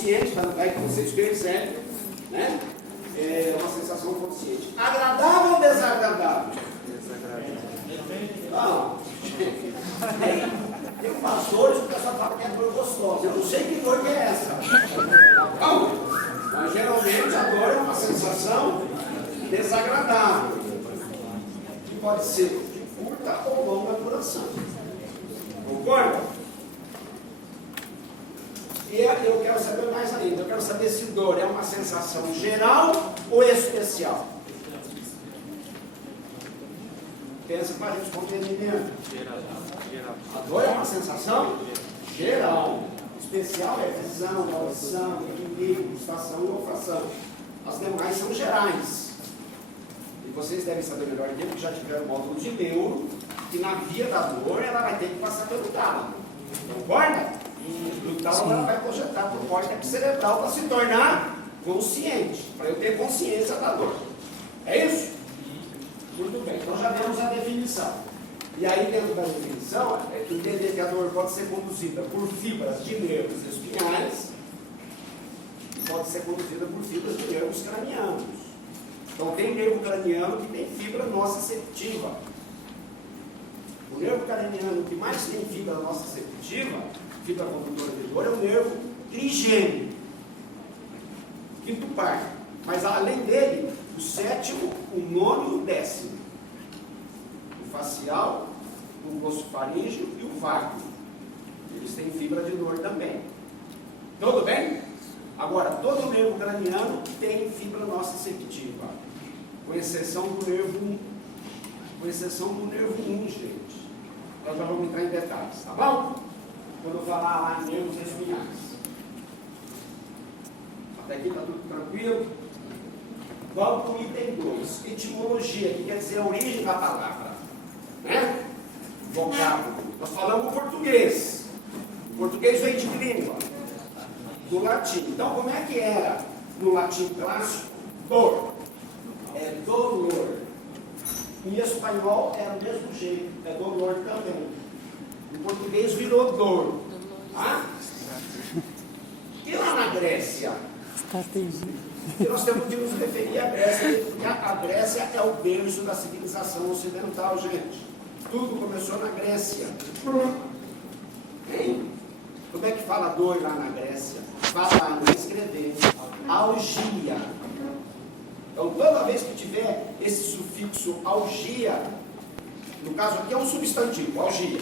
consciente, vai que você percebe, né? É uma sensação consciente. Agradável ou desagradável? Não. Tem pastores que o pessoal fala que é dor gostosa. Eu não sei que dor que é essa. Não. Mas geralmente a dor é uma sensação desagradável. Que pode ser de curta ou longa duração. Concorda? E eu quero saber mais ainda. Eu quero saber se dor é uma sensação geral ou especial. Pensa para responder, menino. A dor é uma sensação geral. Especial é visão, audição, equilíbrio, gustação e olfação. As demais são gerais. E vocês devem saber melhor que eu, que já tiveram módulo de neuro, que na via da dor ela vai ter que passar pelo tálamo. Concorda? E do tálamo ela vai projetar para o córtex cerebral para se tornar consciente, para eu ter consciência da dor. É isso? Muito bem, então já demos a definição. E aí, dentro da definição, é que entender que a dor pode ser conduzida por fibras de nervos espinhais, pode ser conduzida por fibras de nervos cranianos. Então, tem nervo craniano que tem fibra nociceptiva. O nervo craniano que mais tem fibra nociceptiva, fibra condutora de dor, é o nervo trigêmeo, quinto par. Mas, além dele, o sétimo, o nono e o décimo. O facial, o glossofaríngeo e o vago. Eles têm fibra de dor também. Tudo bem? Agora, todo nervo craniano tem fibra nociceptiva, com exceção do nervo 1. Com exceção do nervo 1, gente. Nós já vamos entrar em detalhes, tá bom? Quando eu falar lá em nervos espinhais. Até aqui está tudo tranquilo? Vamos para o item 2. Etimologia, que quer dizer a origem da palavra. Né? Vocábulo. Nós falamos português. O português vem de que língua? Do latim. Então, como é que era no latim clássico? Dor. É dolor. Em espanhol é do mesmo jeito. É dolor também. O português virou dor. Tá? E lá na Grécia? E nós temos que nos referir à Grécia, porque a Grécia é o berço da civilização ocidental, gente. Tudo começou na Grécia. Hein? Como é que fala dor lá na Grécia? Falar, não escrever. Algia. Então, toda vez que tiver esse sufixo algia, no caso aqui é um substantivo, algia.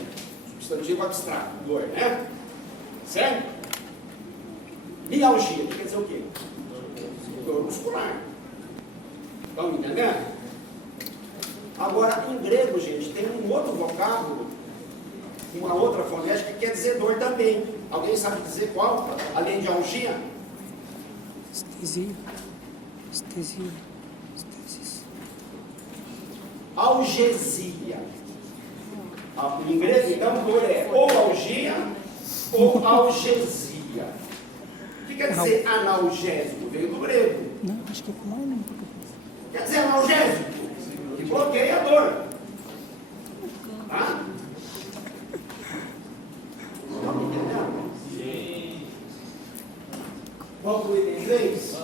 Substantivo abstrato, dor, né? Certo? Mialgia, quer dizer o quê? Dor muscular. Estão me entendendo? Agora, em grego, gente, tem um outro vocábulo, uma outra fonética que quer dizer dor também. Alguém sabe dizer qual? Além de algia? Estesia. Estesia. Estesis. Algesia. Em grego, então, dor é ou algia ou algesia. O que quer dizer analgésico? Veio do grego. Não, acho que não. Quer dizer analgésico, que bloqueia a dor. Tá? Estão me entendendo? Sim. Vamos para o item 3?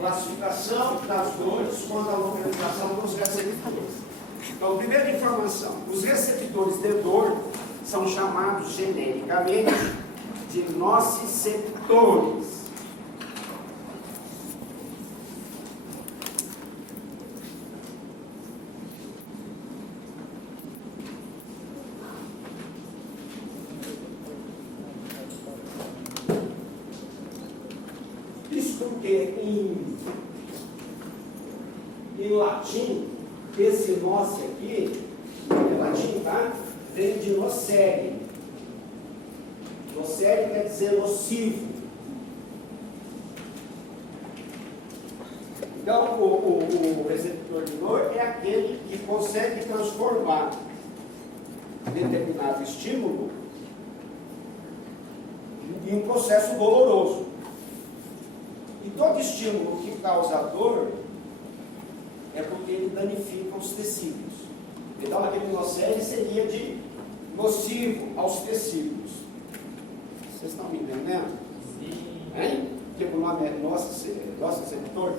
Classificação das dores quanto à localização dos receptores. Então, primeira informação: os receptores de dor são chamados genericamente de nociceptores. Isso porque em latim, esse noce aqui, em latim, tá? Vem de nocere. Nocere quer dizer nocivo. Então, o receptor de dor é aquele que consegue transformar determinado estímulo em um processo doloroso. E todo estímulo que causa dor é porque ele danifica os tecidos. Então, aquele nocere seria de nocivo aos tecidos. Vocês estão me entendendo? Sim. Hein? Porque o nome é nosso receptor,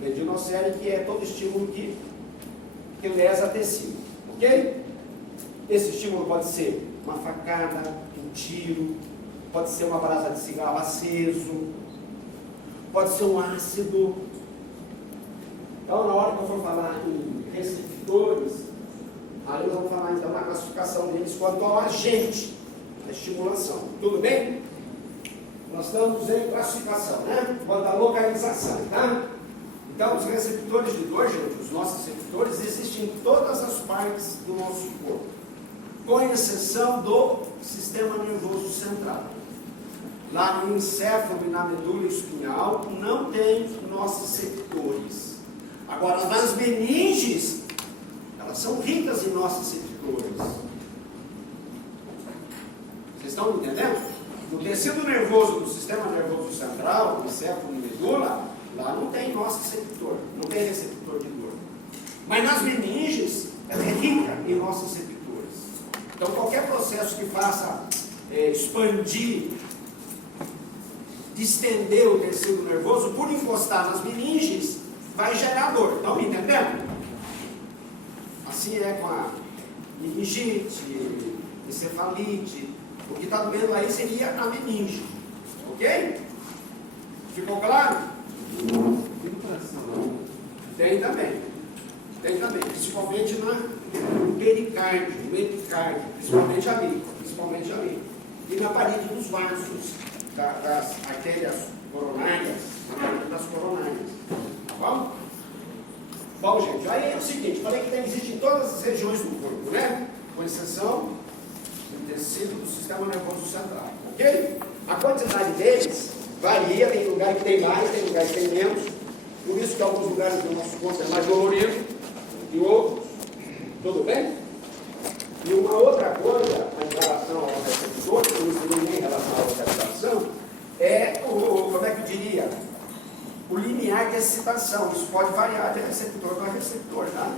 vem de nocere, que é todo estímulo que lesa tecido. Ok? Esse estímulo pode ser uma facada, um tiro, pode ser uma brasa de cigarro aceso, pode ser um ácido. Então, na hora que eu for falar em receptores, aí nós vamos falar então na classificação deles quanto ao agente da estimulação. Tudo bem? Nós estamos em classificação, né? Quanto à localização, tá? Então, os receptores de dor, gente, os nossos receptores, existem em todas as partes do nosso corpo, com exceção do sistema nervoso central. Lá no encéfalo e na medula espinhal não tem nociceptores. Agora, nas meninges, elas são ricas em nociceptores. Vocês estão entendendo? No tecido nervoso do sistema nervoso central, no encéfalo e medula, lá não tem nociceptor, não tem receptor de dor. Mas nas meninges, ela é rica em nociceptores. Então, qualquer processo que faça expandir, distender o tecido nervoso, por encostar nas meninges, vai gerar dor. Estão me entendendo? Assim é com a meningite, encefalite. O que está doendo aí seria a meninge. Ok? Ficou claro? Tem também. Tem também. Principalmente no pericárdio, no epicárdio. Principalmente ali. E na parede dos vasos, das artérias coronárias, na parede das coronárias. Tá bom? Bom, gente, aí é o seguinte, falei que existe em todas as regiões do corpo, né? Com exceção do tecido do sistema nervoso central, ok? A quantidade deles varia, tem lugar que tem mais, tem lugar que tem menos, por isso que alguns lugares do nosso corpo é mais dolorido e outros, tudo bem? E uma outra coisa em relação ao receptor, que não ensinei em relação à localização, é como é que eu diria? O limiar de excitação. Isso pode variar de receptor para receptor, tá?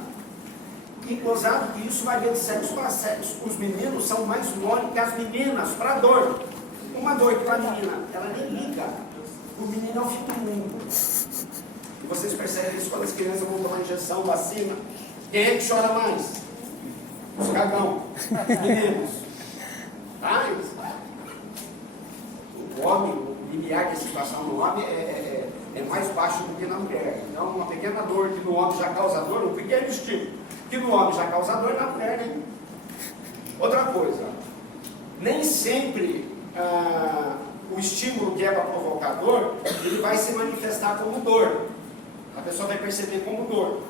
E gozado que isso varia de sexo para sexo. Os meninos são mais mole que as meninas para dor. Uma dor que para a menina, ela nem liga. O menino é o fim do mundo. E vocês percebem isso quando as crianças vão tomar injeção, vacina. Quem é que chora mais? Os cagão. Meninos. Tá? O homem, o limiar de excitação no homem é mais baixo do que na mulher. Então, uma pequena dor que no homem já causa dor, um pequeno estímulo que no homem já causa dor, na mulher nem. Outra coisa, nem sempre o estímulo que é para provocar dor, ele vai se manifestar como dor. A pessoa vai perceber como dor.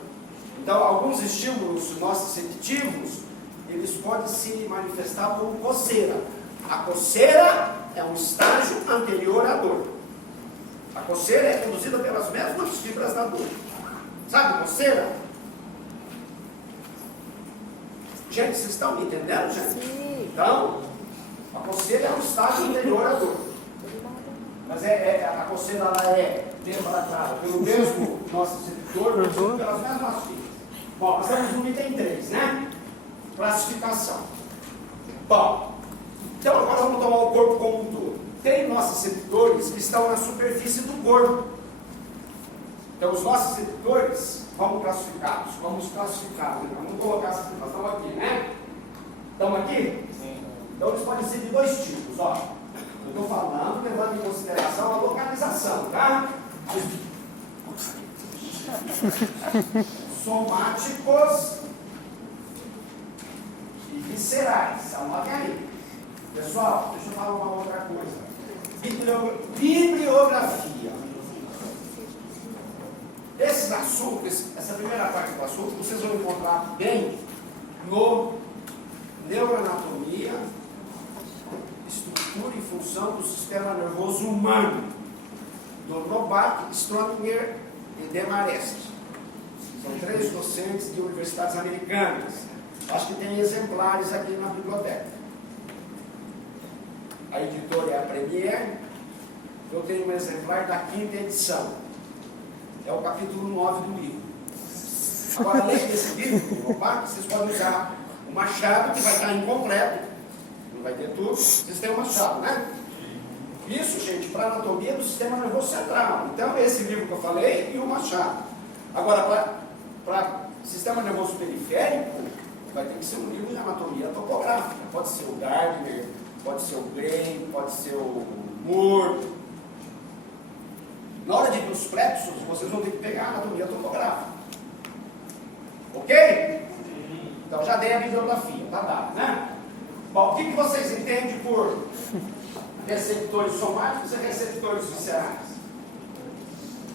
Então, alguns estímulos nociceptivos, eles podem se manifestar como coceira. A coceira é um estágio anterior à dor. A coceira é produzida pelas mesmas fibras da dor. Sabe coceira? Gente, vocês estão me entendendo, gente? Sim. Então, a coceira é um estágio anterior à dor. Mas a coceira ela lembra pelo mesmo nosso receptor, pelas mesmas fibras. Bom, nós estamos no item 3, né? Classificação. Bom, então agora vamos tomar o corpo como um todo. Tem nossos receptores que estão na superfície do corpo. Então, os nossos receptores, vamos classificar. Vamos colocar assim, nós estamos aqui, né? Estamos aqui? Sim. Então, eles podem ser de dois tipos, ó. Eu estou falando, levando em consideração a localização, tá? Somáticos e viscerais. Anote aí. Pessoal, deixa eu falar uma outra coisa. Bibliografia. Esses assuntos, essa primeira parte do assunto, vocês vão encontrar bem no Neuroanatomia, Estrutura e Função do Sistema Nervoso Humano, do Novak, Strominger e Demarest. São 3 docentes de universidades americanas. Acho que tem exemplares aqui na biblioteca. A editora é a Premier. Eu tenho um exemplar da 5ª edição. É o capítulo 9 do livro. Agora, além desse livro, vocês podem usar o machado, que vai estar incompleto. Não vai ter tudo. Vocês têm um machado, né? Isso, gente, para a anatomia do sistema nervoso central. Então, esse livro que eu falei e o Machado. Agora, para sistema nervoso periférico, vai ter que ser um livro de anatomia topográfica. Pode ser o Gardner, pode ser o Gray, pode ser o Moore. Na hora de ver os plexos, vocês vão ter que pegar a anatomia topográfica. Ok? Então já dei a bibliografia, tá dado, né? Bom, o que vocês entendem por receptores somáticos e receptores viscerais?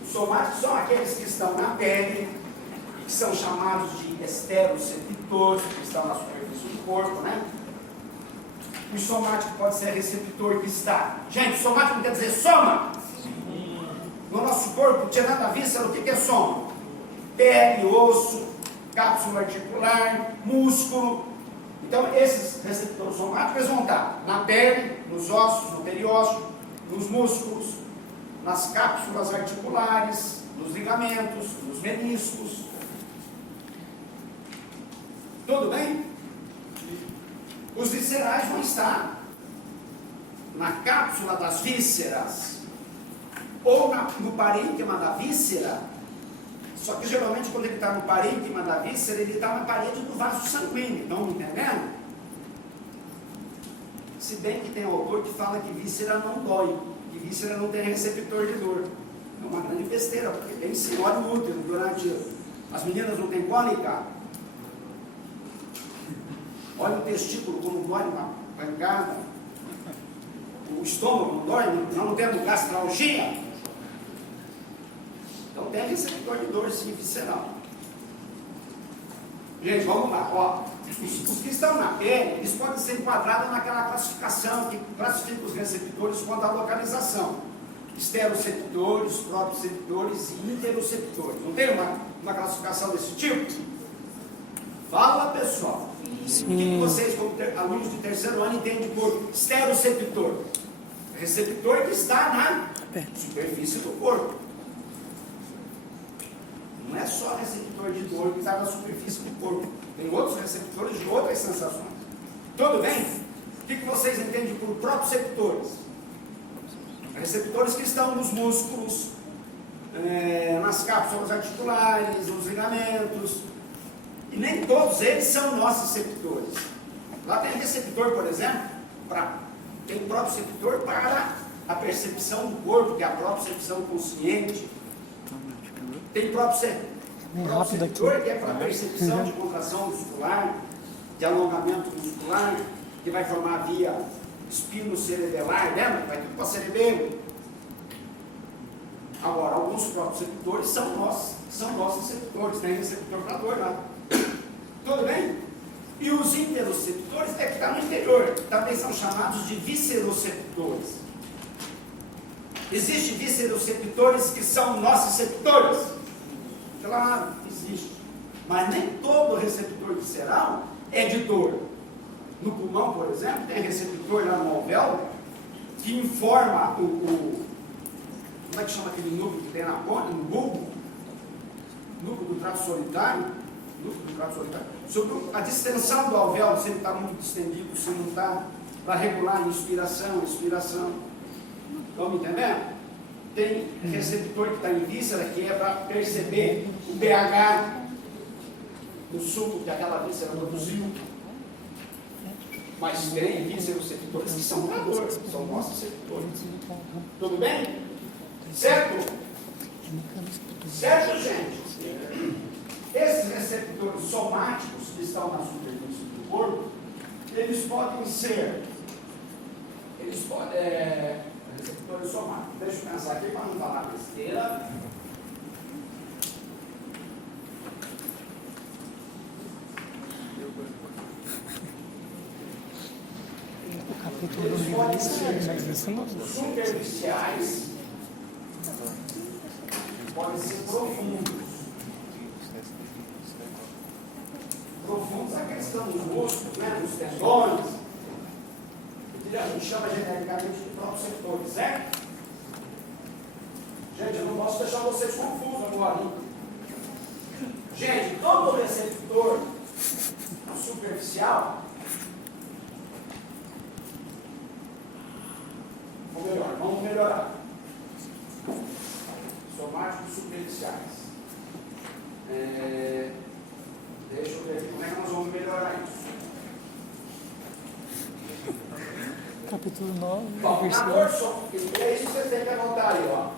Os somáticos são aqueles que estão na pele, que são chamados de esteroceptores, que estão na superfície do corpo, né? O somático pode ser receptor que está... Gente, somático não quer dizer soma. No nosso corpo, tirando a víscera, o que é soma? Pele, osso, cápsula articular, músculo. Então, esses receptores somáticos vão estar na pele, nos ossos, no periósteo, nos músculos, nas cápsulas articulares, nos ligamentos, nos meniscos. Tudo bem? Os viscerais vão estar na cápsula das vísceras ou no parênquima da víscera. Só que geralmente quando ele está no parênquima da víscera, ele está na parede do vaso sanguíneo. Estão me entendendo? Se bem que tem autor que fala que víscera não dói, que víscera não tem receptor de dor. É uma grande besteira, porque tem sim, olha o útero durante... As meninas não têm cólica? Olha o testículo como dói uma pancada. O estômago não dói, não temos gastralgia. Então tem receptor de dor sim, visceral. Gente, vamos lá. Ó, os que estão na pele, eles podem ser enquadrados naquela classificação que classifica os receptores quanto à localização. Esteroceptores, proprioceptores e interoceptores. Não tem uma classificação desse tipo? Fala, pessoal. Sim. O que vocês, como alunos de terceiro ano, entendem por esteroceptor? Receptor que está na superfície do corpo. Não é só receptor de dor que está na superfície do corpo. Tem outros receptores de outras sensações. Tudo bem? O que vocês entendem por proprioceptores? Receptores que estão nos músculos, nas cápsulas articulares, nos ligamentos. E nem todos eles são nossos receptores. Lá tem receptor, por exemplo, tem proprioceptor para a percepção do corpo, que é a propriocepção consciente. Tem proprioceptor que é para a percepção de contração muscular, de alongamento muscular, que vai formar a via espinocerebelar, lembra? Vai tudo para cerebelo. Agora, alguns proprioceptores são nossos receptores, tem receptor para dor lá. Tudo bem? E os interoceptores é que está no interior, também são chamados de visceroceptores. Existem visceroceptores que são nociceptores? Claro, existe. Mas nem todo receptor visceral é de dor. No pulmão, por exemplo, tem receptor lá no alvéolo que informa como é que chama aquele núcleo que tem na ponta, no bulbo? Núcleo do trato solitário, sobre a distensão do alvéolo, se ele está muito distendido, se não está, para regular a inspiração, expiração. Estão me entendendo? Tem receptor que está em víscera, que é para perceber o pH do suco que aquela víscera produziu. Mas tem visceroceptores que são para dor, são nossos receptores. Tudo bem? Certo? Certo, gente? Esses receptores somáticos que estão na superfície do corpo, eles podem ser receptores somáticos. Deixa eu pensar aqui para não falar besteira. Eles podem ser superficiais, podem ser profundos. Profundos é a questão dos músculos, né, dos tendões, que a gente chama genericamente de proprioceptores, certo? Gente, eu não posso deixar vocês confusos agora, hein? Gente, todo receptor superficial, vou melhor. Vamos melhorar. Somáticos superficiais. Deixa eu ver aqui como é que nós vamos melhorar isso. Capítulo 9, Bom, versículo... a dor somática, é isso que você tem que anotar aí, ó.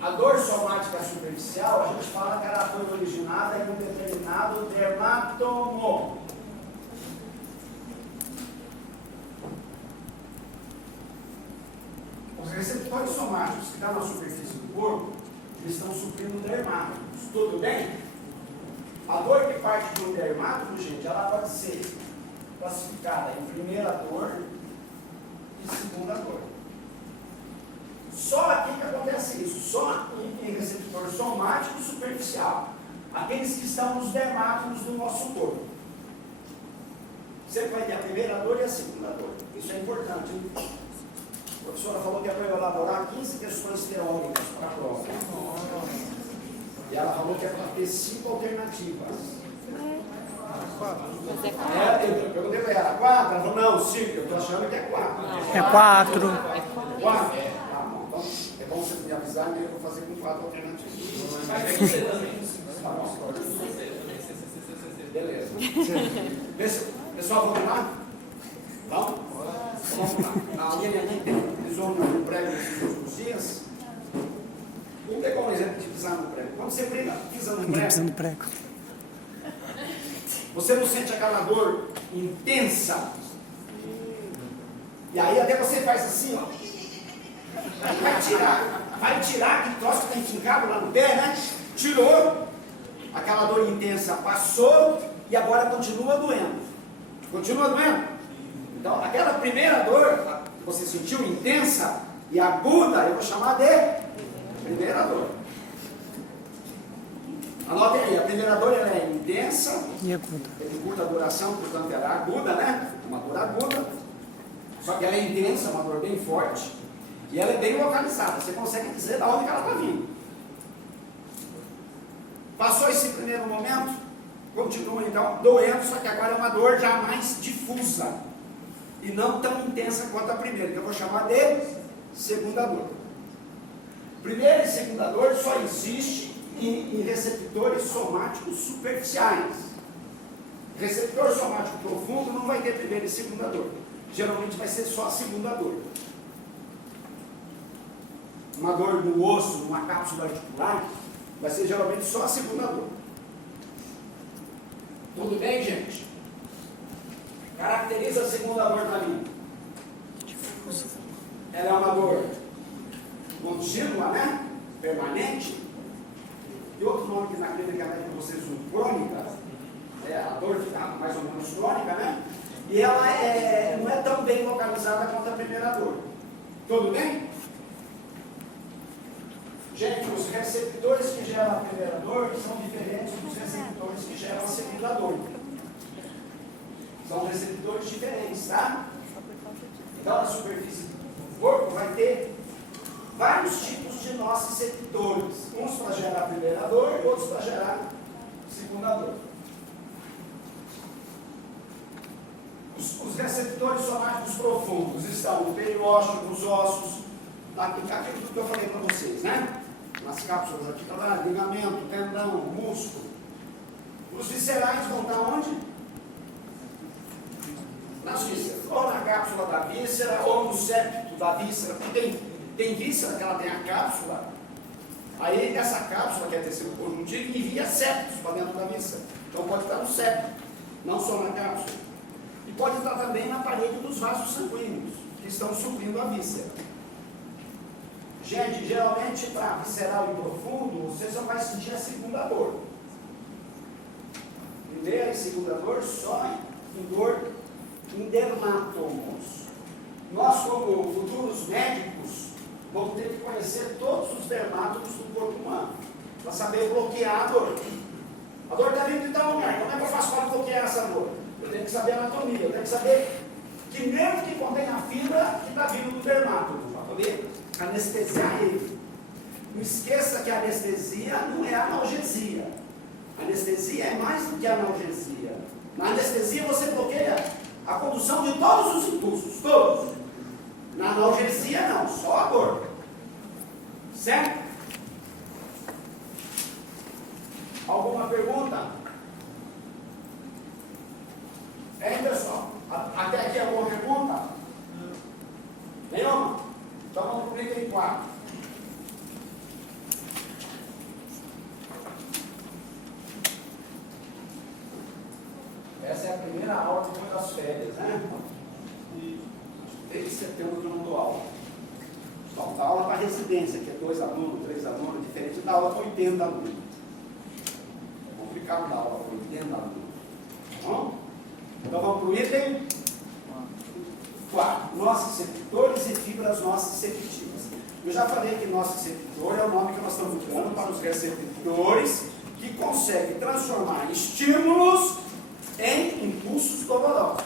A dor somática superficial, a gente fala que ela foi originada em um determinado dermatomo. Os receptores somáticos que estão na superfície do corpo, eles estão suprindo dermátomos. Tudo bem? A dor que parte de um dermátomo, gente, ela pode ser classificada em primeira dor e segunda dor. Só aqui que acontece isso, só em receptor somático superficial. Aqueles que estão nos dermátomos do nosso corpo. Sempre vai ter a primeira dor e a segunda dor. Isso é importante, hein? A professora falou que é para elaborar 15 questões teóricas para a prova. E ela falou que é para ter 5 alternativas. Eu perguntei para ela, 4? Ela falou, não, 5. Eu estou achando que é 4. É 4. 4? Tá bom, então é bom você me avisar que eu vou fazer com 4 alternativas. Tá bom. Beleza. Pessoal, vamos lá? Vamos? Vamos lá. A Lilian pisou no prego nesses últimos dias. Vamos pegar um exemplo de pisar no prego. Quando você pisa no prego, você não sente aquela dor intensa. E aí até você faz assim, ó. Vai tirar aquele troço que tem fincado lá no pé, né? Tirou. Aquela dor intensa passou e agora continua doendo. Continua doendo? Então, aquela primeira dor que você sentiu intensa e aguda, eu vou chamar de primeira dor. Anotem aí, a primeira dor ela é intensa e aguda. É de curta duração, portanto ela é aguda, né? Uma dor aguda. Só que ela é intensa, uma dor bem forte. E ela é bem localizada. Você consegue dizer de onde que ela está vindo. Passou esse primeiro momento, continua então doendo, só que agora é uma dor já mais difusa. E não tão intensa quanto a primeira, que eu vou chamar de segunda dor. Primeira e segunda dor só existe em receptores somáticos superficiais. Receptor somático profundo não vai ter primeira e segunda dor. Geralmente vai ser só a segunda dor. Uma dor no osso, numa cápsula articular, vai ser geralmente só a segunda dor. Tudo bem, gente? Caracteriza a segunda dor para mim. Ela é uma dor contínua, né? Permanente. E outro nome que na clínica médica vocês usam, crônica. A dor fica mais ou menos crônica, né? E ela não é tão bem localizada quanto a primeira dor. Tudo bem? Gente, os receptores que geram a primeira dor são diferentes dos receptores que geram a segunda dor. São receptores diferentes, tá? Então, na superfície do corpo vai ter vários tipos de nociceptores. Uns para gerar a primeira dor e outros para gerar a segunda dor. Os receptores somáticos profundos estão no periósteo, nos ossos, aquilo que eu falei para vocês, né? Nas cápsulas articulares, ligamento, tendão, músculo. Os viscerais vão estar onde? Nas vísceras. Ou na cápsula da víscera, ou no septo da víscera. Porque tem víscera que ela tem a cápsula. Aí essa cápsula, que é tecido conjuntivo, envia septos para dentro da víscera. Então pode estar no septo, não só na cápsula. E pode estar também na parede dos vasos sanguíneos, que estão subindo a víscera. Gente, geralmente para visceral e profundo, você só vai sentir a segunda dor. Primeira e segunda dor só em dor em dermatomos. Nós, como futuros médicos, vamos ter que conhecer todos os dermatomos do corpo humano, para saber bloquear a dor. A dor está vindo de tal lugar. Como é que eu faço para bloquear essa dor? Eu tenho que saber a anatomia, eu tenho que saber que nervo que contém a fibra que está vindo do dermátomo, para poder anestesiar ele. Não esqueça que a anestesia não é analgesia. A anestesia é mais do que analgesia. Na anestesia você bloqueia a condução de todos os impulsos, todos. Na analgesia não, só a dor. Certo? Alguma pergunta? Pessoal? Até aqui alguma pergunta? Nenhuma? Então vamos para o item 4. Essa é a primeira aula depois das férias, né? Desde setembro eu não dou aula. Então, dá aula para residência, que é 2 alunos, 3 alunos, diferente da aula para 80 alunos. É complicado dar aula para 80 alunos. Tá bom? Então vamos para o item 4. Nociceptores e fibras nociceptivas. Eu já falei que nociceptor é o nome que nós estamos dando para os receptores que conseguem transformar estímulos em impulsos dolorosos.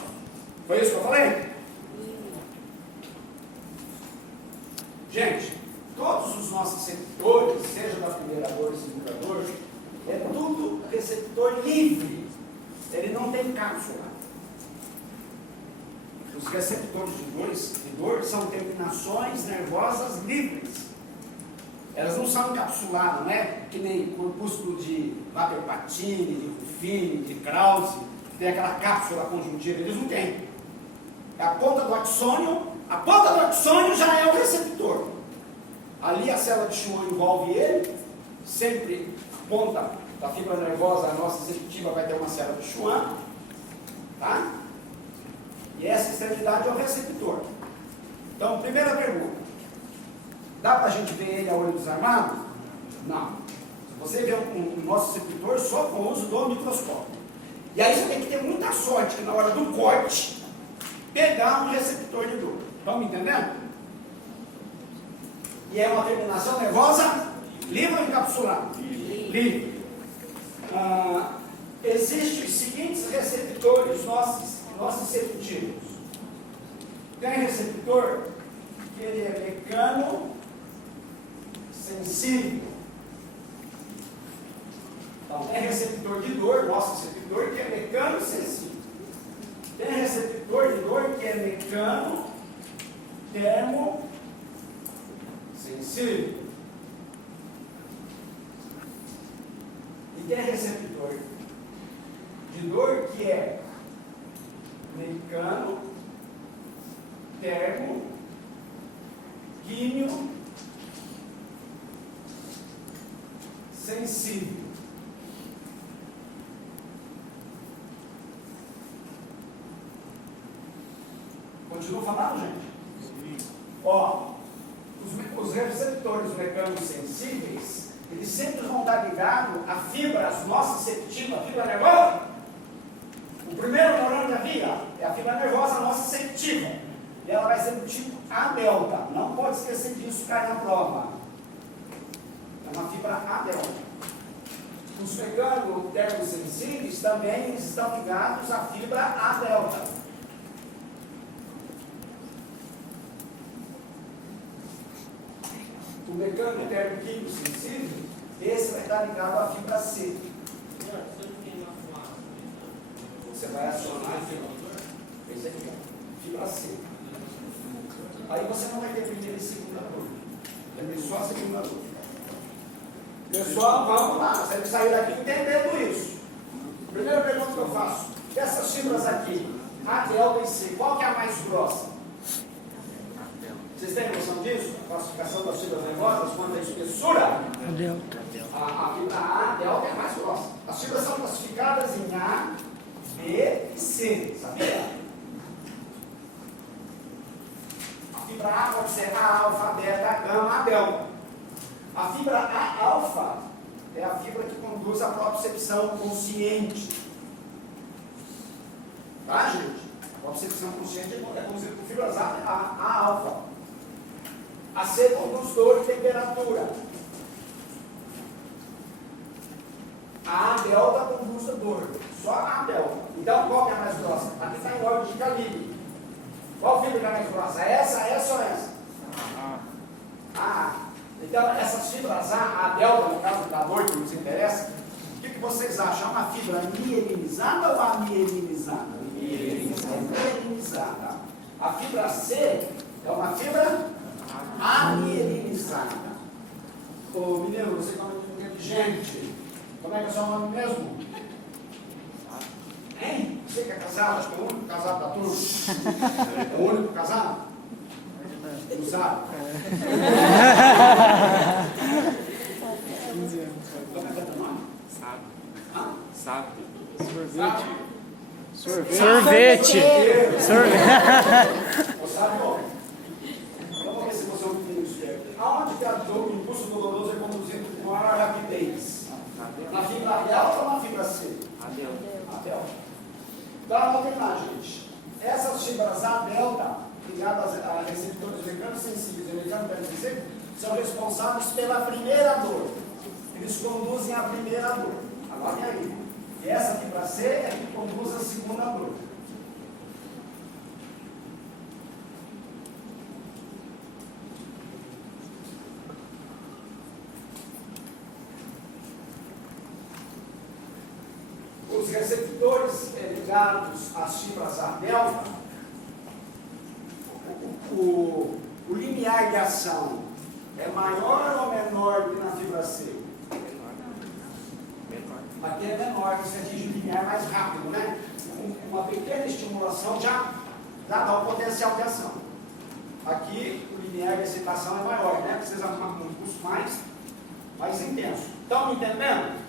Foi isso que eu falei? Gente, todos os nociceptores, seja da primeira dor ou segunda dor, é tudo receptor livre. Ele não tem cápsula. Os receptores de dor são terminações nervosas livres. Elas não são encapsuladas, não é? Que nem corpúsculo de Vater-Patini, de Ruffini, de Krause, que tem aquela cápsula conjuntiva. Eles não têm. É a ponta do axônio. A ponta do axônio já é o receptor. Ali a célula de Schwann envolve ele. Sempre a ponta da fibra nervosa, a nossa receptiva, vai ter uma célula de Schwann. Tá? E essa extremidade é o receptor. Então, primeira pergunta. Dá para a gente ver ele a olho desarmado? Não. Você vê o nosso receptor só com o uso do microscópio. E aí você tem que ter muita sorte que na hora do corte, pegar um receptor de dor. Estão me entendendo? E é uma terminação nervosa livre ou encapsulada? Livre. Existem os seguintes receptores nociceptivos. Tem receptor que ele é mecano sensível. Então, tem receptor de dor, nosso receptor, que é mecano sensível. Tem receptor de dor que é mecano termo sensível. E tem receptor de dor que é mecano termo químio sensível. Continua falando, gente? Ó, os receptores mecano-sensíveis, eles sempre vão estar ligados a fibras nociceptivas, a fibra nervosa. O primeiro neurônio da via é a fibra nervosa nociceptiva. E ela vai ser do tipo A delta. Não pode esquecer disso, cai na prova. É uma fibra A delta. Os mecano-termosensíveis também eles estão ligados à fibra A delta. O mecânico termoquímico sensível, esse vai estar ligado à fibra C. Você vai acionar a fibra. Esse aqui, fibra C. Aí você não vai ter primeira e segunda dor. Vai ter só a segunda dor. Pessoal, vamos lá. Você tem que sair daqui entendendo isso. Primeira pergunta que eu faço. Dessas fibras aqui, A, delta e C, qual que é a mais grossa? Vocês têm noção disso? A classificação das fibras nervosas quanto à espessura? A delta. A fibra A, delta, é a mais grossa. As fibras são classificadas em A, B e C, sabia? A fibra A pode ser A alfa, beta, gama, A delta. A fibra A alfa é a fibra que conduz à propriocepção consciente. Tá, gente? A propriocepção consciente é conduzida por fibras A alfa. A C conduz dor e temperatura. A delta conduz a dor. Só a delta. Então, qual que é a mais grossa? Aqui está em ordem de calibre. Qual fibra que é a mais grossa? Essa ou essa? Então, essas fibras A delta, no caso da dor que nos interessa, o que vocês acham? É uma fibra mielinizada ou amielinizada? Mielinizada. A fibra C É uma fibra amielizada. Ô menino, você come gente. Como é que é o seu nome mesmo? Hein? Você que é casado? Acho que é o único casado da turma. É o único casado? Não sabe? Como é que é teu nome? Sabe. Sorvete. Ô, sabe, ó, vamos ver se você é um menino esperto. Aonde que o impulso doloroso é conduzido com maior rapidez? Na fibra delta ou na fibra C? A delta. Então, anotem lá, gente. Essas fibras A delta, ligadas a receptores mecânicos sensíveis e mecânicos sensíveis, são responsáveis pela primeira dor. Eles conduzem a primeira dor. Anotem aí. E essa fibra C é que conduz a segunda dor. Os receptores ligados às fibras A delta, o limiar de ação é maior ou menor do que na fibra C? Aqui é menor, você atinge o limiar mais rápido, né? Uma pequena estimulação já dá o potencial de ação. Aqui o limiar de excitação é maior, né? Precisa de um impulso mais intenso. Estão me entendendo?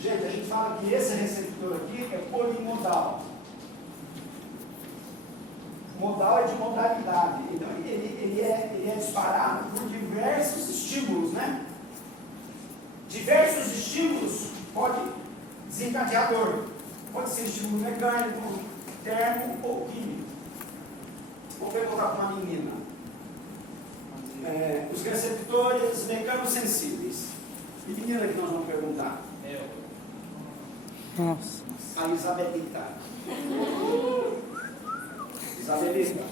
Gente, a gente fala que esse receptor aqui é polimodal. Modal é de modalidade. Então ele é disparado por diversos estímulos, né? Diversos estímulos podem desencadear dor. Pode ser estímulo mecânico, termo ou químico. Vou perguntar para uma menina. Os receptores mecanossensíveis. Que menina que nós vamos perguntar? Nossa. A Isabelita. Isabelita.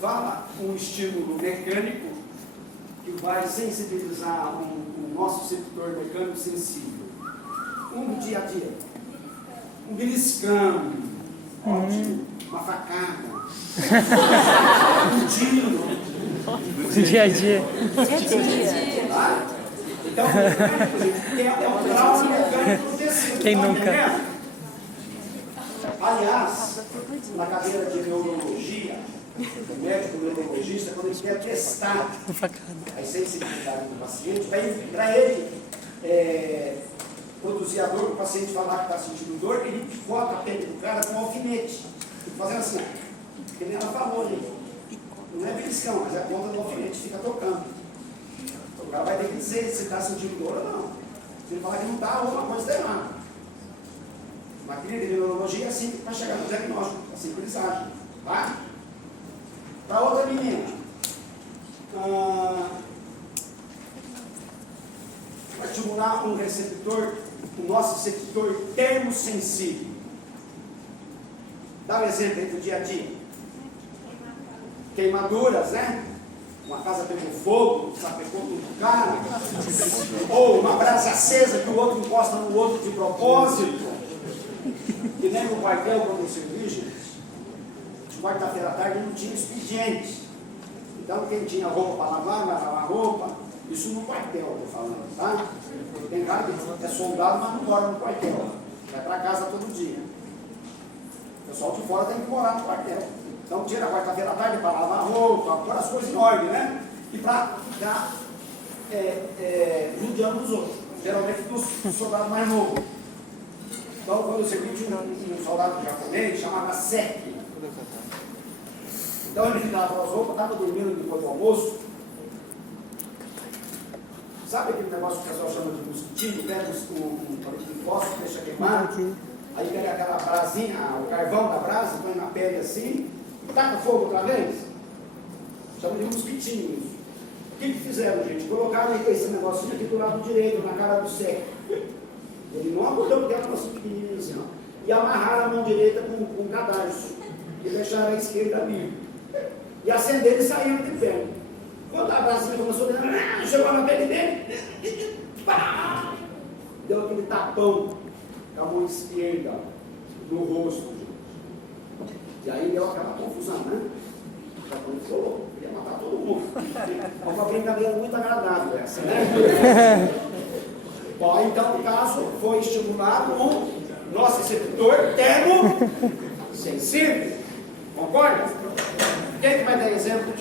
Fala um estímulo mecânico que vai sensibilizar o nosso receptor mecânico sensível. Um dia a dia. Um beliscão. Ótimo. Uma facada. Um tiro. Dia a dia. Tá? Então, mecânico, gente, é um trauma mecânico do tecido. Quem tá nunca? entendendo? Aliás, na cadeira de neurologia, o médico neurologista, quando ele quer testar a sensibilidade do paciente, para ele produzir a dor, o paciente falar que está sentindo dor, ele picota a pele do cara com um alfinete, fazendo assim, que nem ela falou ali. Não é beliscão, mas é a ponta do alfinete, fica tocando. O cara vai ter que dizer se está sentindo dor ou não. Se ele falar que não está, alguma coisa está errada. Na clínica de neurologia é assim que vai chegar no diagnóstico, a simplicidade. Tá? Para outra menina. Vai estimular um receptor, o nosso receptor termosensível. Dá um exemplo aí do dia a dia. Queimaduras, né? Uma casa pegou fogo, sapecou tudo do cara. Ou uma brasa acesa que o outro encosta no outro de propósito. Que nem no quartel, quando eu servi, gente, quarta-feira à tarde não tinha expediente. Então, quem tinha roupa para lavar, vai lavar roupa. Isso no quartel, eu estou falando, tá? Tem cara que é soldado, mas não mora no quartel. Vai para casa todo dia. O pessoal de fora tem que morar no quartel. Então, tira a quarta-feira à tarde para lavar roupa, pôr as coisas em ordem, né? E para ficar judiando dos outros. Geralmente dos soldados mais novos. Então, quando eu servi, tinha um soldado japonês chamava Seki. Então, ele ficava com as roupas, estava dormindo depois do almoço. Sabe aquele negócio que o pessoal chama de mosquitinho? Pega um fósforo, deixa queimar. Aí pega aquela brasinha, o carvão da brasa, põe na pele assim, e taca fogo outra vez. Chama de mosquitinho. O que fizeram, gente? Colocaram esse negocinho aqui do lado direito, na cara do Seki. Ele não aguentou porque era assim pequenininho assim, ó. E amarraram a mão direita com um cadarço. E deixaram a esquerda livre. E acenderam e saíram de pé. Quando a brasinha começou a dizer, chegou na pele dele, pá! Deu aquele tapão com a mão esquerda no rosto. E aí deu aquela confusão, né? Já falou, queria matar todo mundo. É uma brincadeira muito agradável essa, né? Bom, então, no caso, foi estimulado o nosso receptor termosensível. Concorda? Quem que vai dar exemplo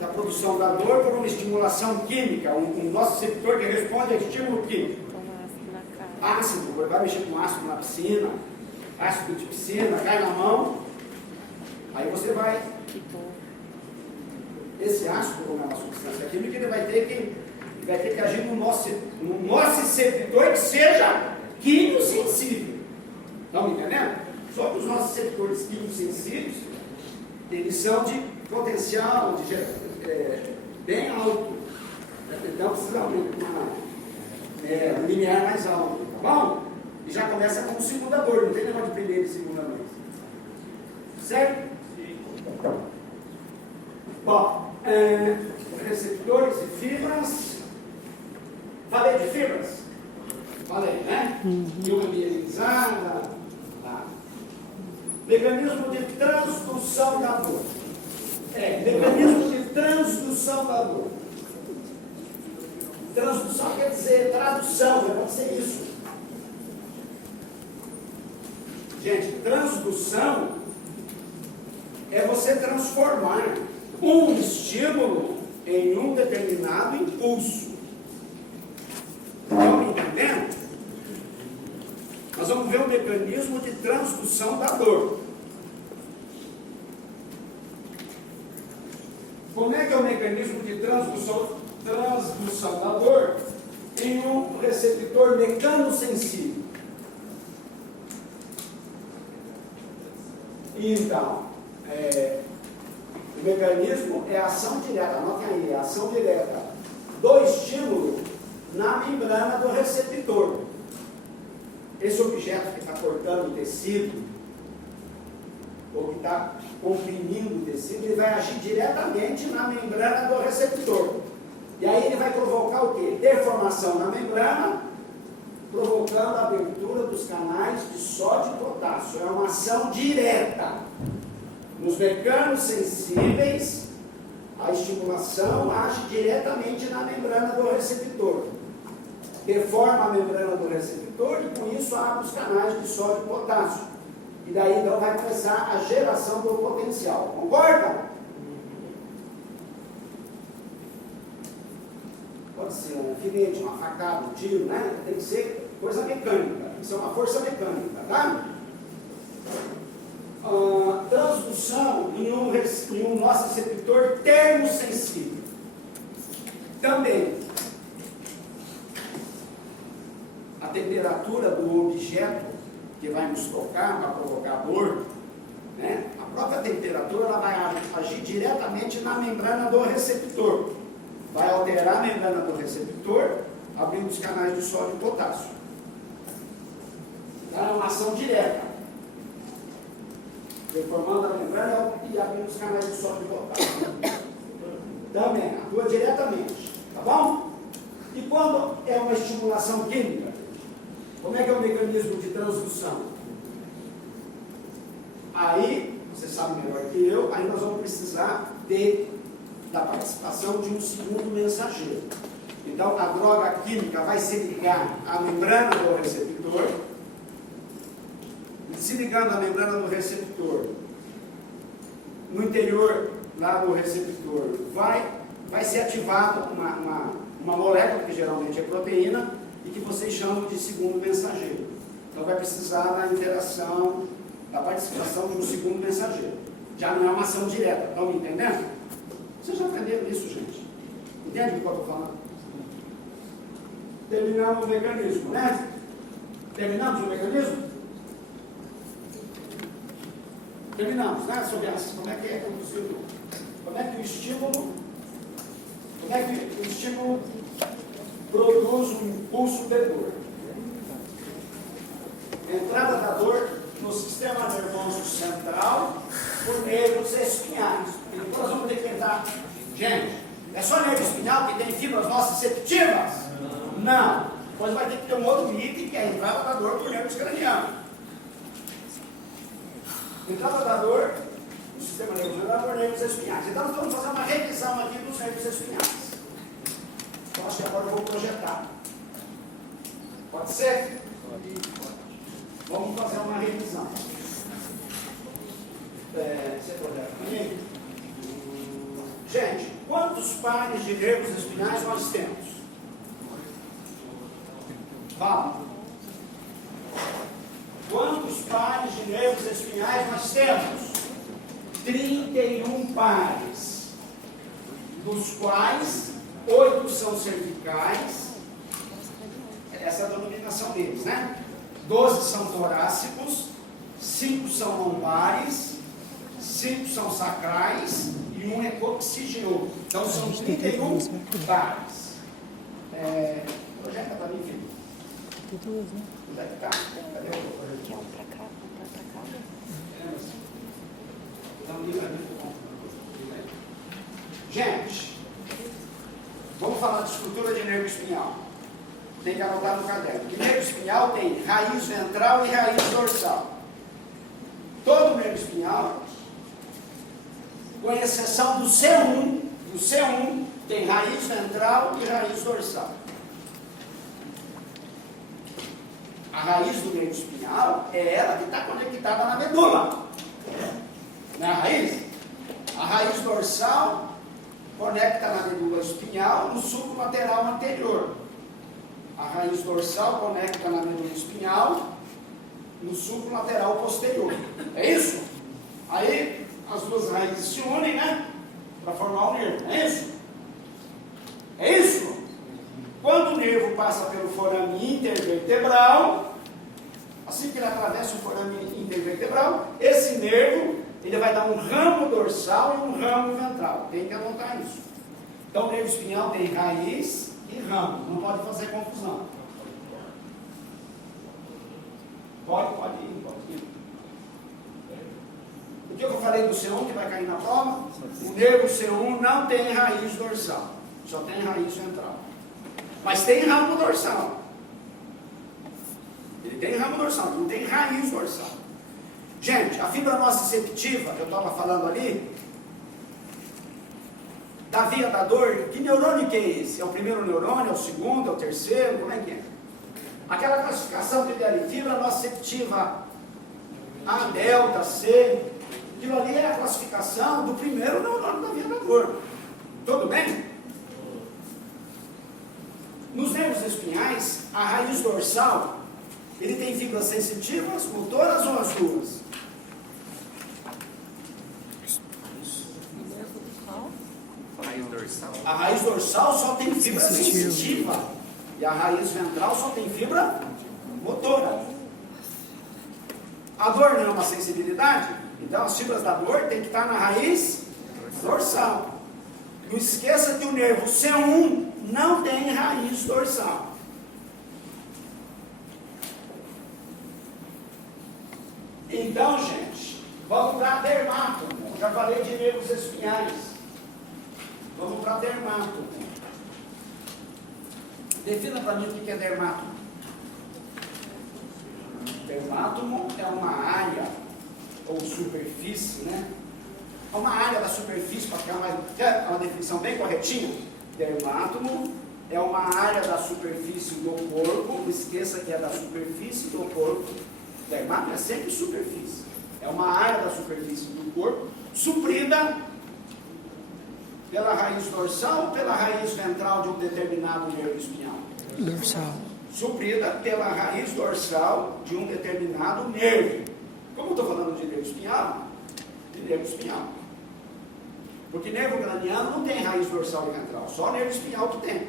da produção da dor por uma estimulação química? Um nosso receptor que responde a estímulo químico. Ácido, vai mexer com ácido na piscina, ácido de piscina, cai na mão, aí você vai. Esse ácido, como é uma substância química, ele vai ter que agir no nosso receptor que seja quimiosensível. Estão me entendendo? Só que os nossos receptores quimiosensíveis, eles são de potencial bem alto. Então precisa abrir um limiar mais alto, tá bom? E já começa com o simulador, não tem negócio de primeiro e segunda vez. Certo? Bom, receptores e fibras. Falei de fibras? Falei, né? Iomielizada. Tá. Mecanismo de transdução da dor. Mecanismo de transdução da dor. Transdução quer dizer tradução, pode ser isso. Gente, transdução é você transformar um estímulo em um determinado impulso. Estão me entendendo? Nós vamos ver o mecanismo de transdução da dor. Como é que é o mecanismo de transdução da dor em um receptor mecanosensível? Então, o mecanismo é a ação direta, anotem aí, a ação direta do estímulo na membrana do receptor. Esse objeto que está cortando o tecido, ou que está comprimindo o tecido, ele vai agir diretamente na membrana do receptor. E aí ele vai provocar o quê? Deformação na membrana, provocando a abertura dos canais de sódio e potássio. É uma ação direta. Nos mecanos sensíveis, a estimulação age diretamente na membrana do receptor. Deforma a membrana do receptor e com isso abre os canais de sódio e potássio. E daí então vai começar a geração do potencial. Concorda? Pode ser um alfinete, uma facada, um tiro, né? Tem que ser coisa mecânica, tem que ser uma força mecânica, tá? Transdução em um nosso receptor termosensível. Também, a temperatura do objeto que vai nos tocar para provocar dor, né? A própria temperatura ela vai agir diretamente na membrana do receptor. Vai alterar a membrana do receptor, abrindo os canais de sódio e potássio. Então, é uma ação direta. Deformando a membrana e abrindo os canais de sódio e potássio. Também, atua diretamente. Tá bom? E quando é uma estimulação química? Como é que é o mecanismo de transdução? Aí, você sabe melhor que eu, aí nós vamos precisar da participação de um segundo mensageiro. Então, a droga química vai se ligar à membrana do receptor. Se ligando à membrana do receptor, no interior lá do receptor, vai ser ativada uma molécula, que geralmente é proteína, e que vocês chamam de segundo mensageiro. Então, vai precisar da interação, da participação de um segundo mensageiro. Já não é uma ação direta, estão me entendendo? Vocês já aprenderam isso, gente? Entende o que eu estou falando? Terminamos o mecanismo, né? Terminamos o mecanismo? Terminamos, né? Sobre como é que é conduzido, como é que o estímulo produz um impulso de dor. Entrada da dor no sistema nervoso central por nervos espinhais. Então nós vamos ter que tentar. Gente, é só nervo espinhal que tem fibras nociceptivas? Não. Depois vai ter que ter um outro item que é a entrada da dor por nervos cranianos. Entrada da dor, o sistema nervoso da dor, nervos espinhais. Então, nós vamos fazer uma revisão aqui dos nervos espinhais. Então, acho que agora eu vou projetar. Pode ser? Vamos fazer uma revisão. Você projeta comigo? Gente, quantos pares de nervos espinhais nós temos? Fala. Quantos pares de nervos espinhais nós temos? 31 pares, dos quais 8 são cervicais, essa é a denominação deles, né? 12 são torácicos, 5 são lombares, 5 são sacrais e 1 é coxigioso. Então são 31 pares. Projeta para mim, filho. Onde é que está? Cadê o projeto? Um para cá, um para cá. Gente, vamos falar de estrutura de nervo espinhal. Tem que anotar no caderno. Que nervo espinhal tem raiz ventral e raiz dorsal. Todo nervo espinhal, com exceção do C1, tem raiz ventral e raiz dorsal. A raiz do nervo espinhal é ela que está conectada na medula. Não é a raiz? A raiz dorsal conecta na medula espinhal no sulco lateral anterior. A raiz dorsal conecta na medula espinhal no sulco lateral posterior. É isso? Aí as duas raízes se unem, né? Para formar o nervo. É isso? É isso? Quando o nervo passa pelo forame intervertebral, assim que ele atravessa o forame intervertebral, esse nervo ele vai dar um ramo dorsal e um ramo ventral. Tem que anotar isso. Então o nervo espinhal tem raiz e ramo. Não pode fazer confusão. Pode ir. O que eu falei do C1 que vai cair na prova? O nervo C1 não tem raiz dorsal. Só tem raiz ventral. Mas tem ramo dorsal. Ele tem ramo dorsal, não tem raiz dorsal. Gente, a fibra nociceptiva, que eu estava falando ali, da via da dor, que neurônio que é esse? É o primeiro neurônio, é o segundo, é o terceiro, como é que é? Aquela classificação que tem ali, fibra nociceptiva A, delta, C, aquilo ali é a classificação do primeiro neurônio da via da dor. Tudo bem? Nos nervos espinhais, a raiz dorsal, ele tem fibras sensitivas, motoras ou as duas? Raiz dorsal. A raiz dorsal só tem fibra sensitiva. E a raiz ventral só tem fibra motora. A dor não é uma sensibilidade? Então as fibras da dor tem que estar na raiz dorsal. Não esqueça que o nervo C1 não tem raiz dorsal. Então, gente, vamos para dermátomo. Já falei de nervos espinhais. Vamos para dermátomo. Defina para mim o que é dermátomo. Dermátomo é uma área ou superfície, né? É uma área da superfície, para ficar uma definição bem corretinha. Dermátomo é uma área da superfície do corpo. Não esqueça que é da superfície do corpo. Dermátomo é sempre superfície. É uma área da superfície do corpo suprida pela raiz dorsal ou pela raiz ventral de um determinado nervo espinhal? Dorsal. Suprida pela raiz dorsal de um determinado nervo. Como eu estou falando de nervo espinhal? De nervo espinhal. Porque nervo craniano não tem raiz dorsal e ventral, só nervo espinhal que tem.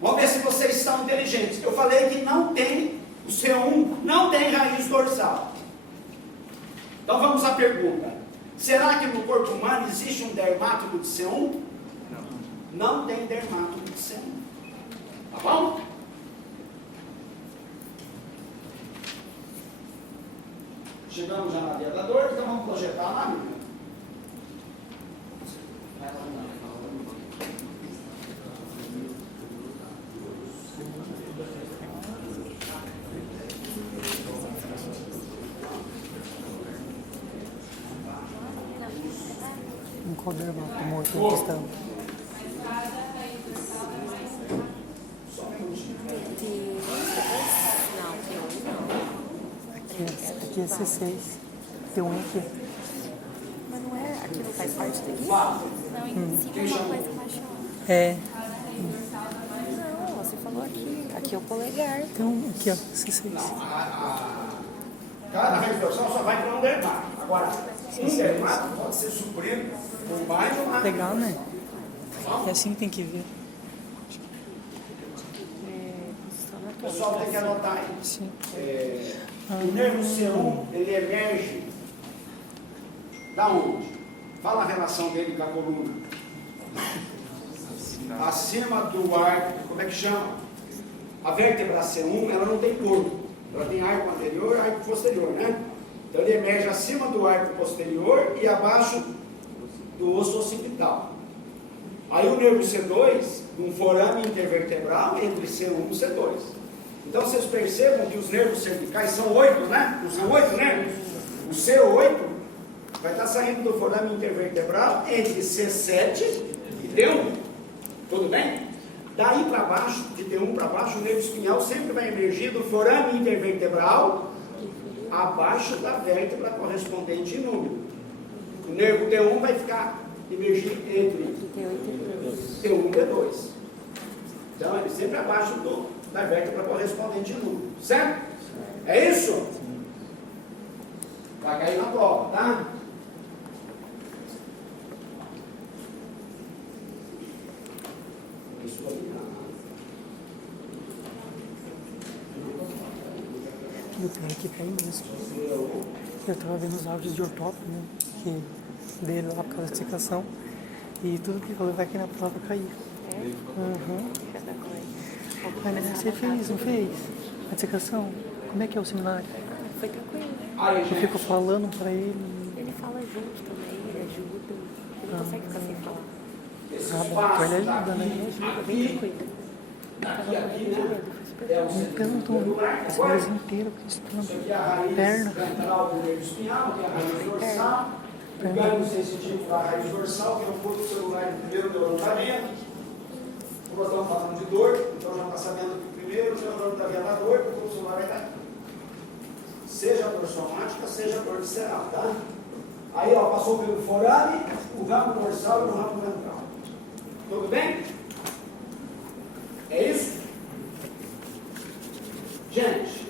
Vamos ver se vocês estão inteligentes. Eu falei que não tem, o C1 não tem raiz dorsal. Então vamos à pergunta. Será que no corpo humano existe um dermátomo de C1? Não tem dermátomo de C1. Tá bom? Chegamos já na via da dor, então vamos projetar a lâmina. Em qual dermato morto que estamos? Não, T1 não. Aqui é C6. Tem um aqui. Mas não é, aqui não faz parte daqui? Não, em cima uma coisa embaixo. É. Não, você falou aqui. Aqui é o polegar. Então, aqui ó, C6. Cada raiz dorsal só vai para um dermato. Agora, um dermato pode ser suprido por mais ou mais. Legal, né? É assim que tem que ver. O pessoal tem que anotar aí. Sim. O nervo C1, ele emerge da onde? Fala a relação dele com a coluna. Acima do arco, como é que chama? A vértebra C1, ela não tem corpo. Ela tem arco anterior e arco posterior, né? Então ele emerge acima do arco posterior e abaixo do osso occipital. Aí o nervo C2, um forame intervertebral entre C1 e C2. Então vocês percebam que os nervos cervicais são 8, né? Não são 8 nervos? O C8 vai estar saindo do forame intervertebral entre C7 e T1. Tudo bem? Daí para baixo, de T1 para baixo, o nervo espinhal sempre vai emergir do forame intervertebral abaixo da vértebra correspondente em número. O nervo T1 vai ficar emergir entre T1 e T2. Então ele sempre abaixo da vértebra correspondente em número. Certo? É isso? Vai cair na prova, tá? Isso aí não. Eu tenho que cair mesmo. Eu tava vendo os áudios de ortópio, né? Que dele lá por causa da dissecação. E tudo que falou vai cair na prova cair. Uhum. Mas né, você fez, não fez? A dissecação? Como é que é o seminário? Foi tranquilo. Eu fico falando pra ele. Ele fala junto também, ele ajuda. Ele não consegue ficar sem falar. Ah, bom, então ele ajuda, né? Ele ajuda, bem tranquilo. Aqui, né? É o Então, esse mês inteiro que Isso estudando. aqui é a raiz Perna. ventral do nervo espinhal, que é a raiz dorsal. O gânglio sensitivo da raiz dorsal, que é o corpo celular do primeiro neurônio está dentro. Como nós estamos falando de dor, então já está sabendo que o primeiro neurônio está vendo a dor, o corpo celular vai estar aqui. Seja dor somática, seja dor visceral, tá? Aí, ó, passou pelo forame, o ramo dorsal e o ramo ventral. Tudo bem? É isso? Gente,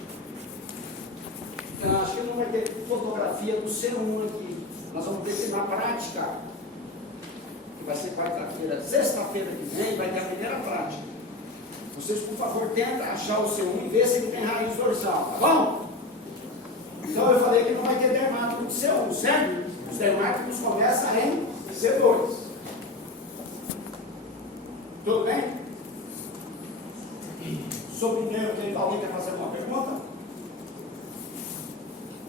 acho que não vai ter fotografia do C1 aqui. Nós vamos ter que na prática, que vai ser quarta-feira, sexta-feira que vem, vai ter a primeira prática. Vocês, por favor, tentem achar o C1 e ver se ele tem raiz dorsal, tá bom? Então eu falei que não vai ter dermático de C1, certo? Os dermáticos começam em C2. Tudo bem? Sobre o nervo, alguém quer fazer uma pergunta?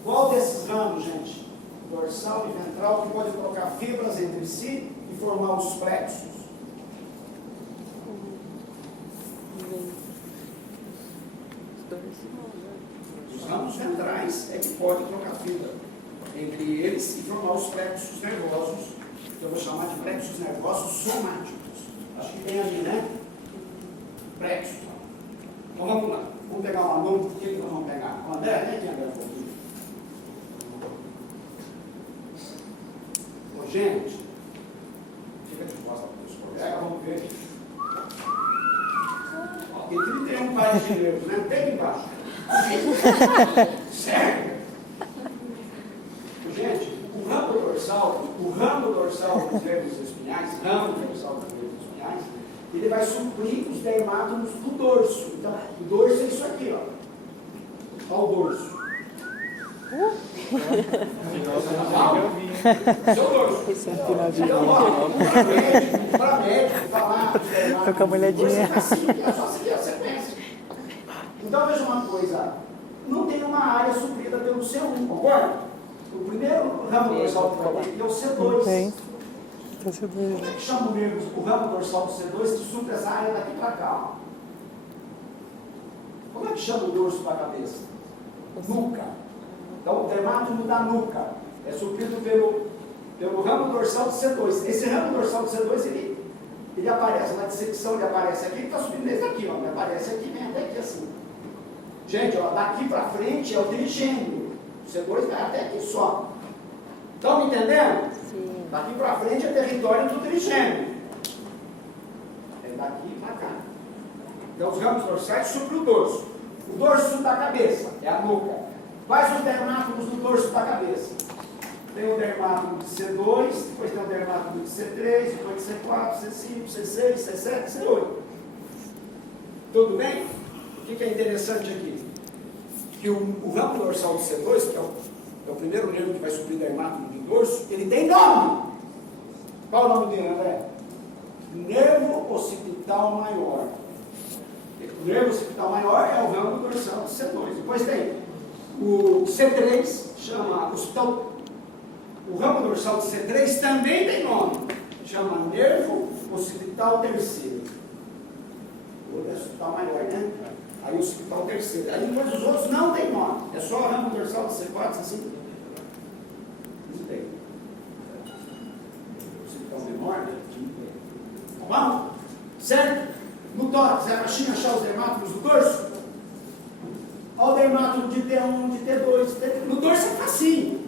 Qual desses ramos, gente, dorsal e ventral, que pode trocar fibras entre si e formar os plexos? Os ramos ventrais é que pode trocar fibra entre eles e formar os plexos nervosos, que eu vou chamar de plexos nervosos somáticos. Acho que tem ali, né? Plexos. Então vamos lá. Vamos pegar um aluno. O que nós vamos pegar? O André, né? Quem é André? Ô, gente, fica de costas para os colegas, vamos ver. Ó, tem 31 pares de nervos, né? Tem embaixo. Certo? Gente, o ramo dorsal dos nervos espinhais, ele vai suprir os dermátonos do dorso. Então, o dorso é isso aqui, ó. Olha o dorso. Esse é o dorso. Então, ó, para médico, falar dos dermátonos. Tô com a molhadinha. Assim, é só seguir a sequência. Então, veja uma coisa. Não tem uma área suprida pelo C1, concorda? O primeiro ramo dorsal que vai ter é o C2. Tem. Tá C2. Como é que chama o ramo dorsal do C2 que supre essa área daqui para cá? Ó? Como é que chama o dorso para a cabeça? Nuca. Então, o dermátomo da nuca é suprido pelo pelo ramo dorsal de C2. Esse ramo dorsal de C2, ele aparece na dissecção, ele aparece aqui, ele está subindo desde aqui, ó, ele aparece aqui, vem até aqui assim. Gente, ó, daqui para frente é o trigêmeo. O C2 vai até aqui só. Estão me entendendo? Sim. Daqui para frente é território do trigêmeo. É daqui para cá. Então, os ramos dorsais sobre o dorso. O dorso da cabeça é a nuca. Quais os dermátomos do dorso da cabeça? Tem o dermátomo de C2, depois tem o dermátomo de C3, depois de C4, C5, C6, C7, C8. Tudo bem? O que é interessante aqui? Que o ramo dorsal de C2, que é o primeiro nervo que vai suprir dermátomo do dorso, ele tem nome. Qual o nome dele, André? Nervo occipital maior. O nervo occipital maior é o ramo dorsal de C2. Depois tem o C3, chama occipital. O ramo dorsal de C3 também tem nome. Chama nervo occipital terceiro. O occipital maior, né? Aí o occipital terceiro. Aí depois os outros não tem nome. É só o ramo dorsal de C4, C5. Isso tem. Occipital menor, né? Tá bom? Certo? No tórax, é facinho achar os dermátomos do dorso? Olha o dermátomo de T1, de T2, de T3. No dorso é facinho.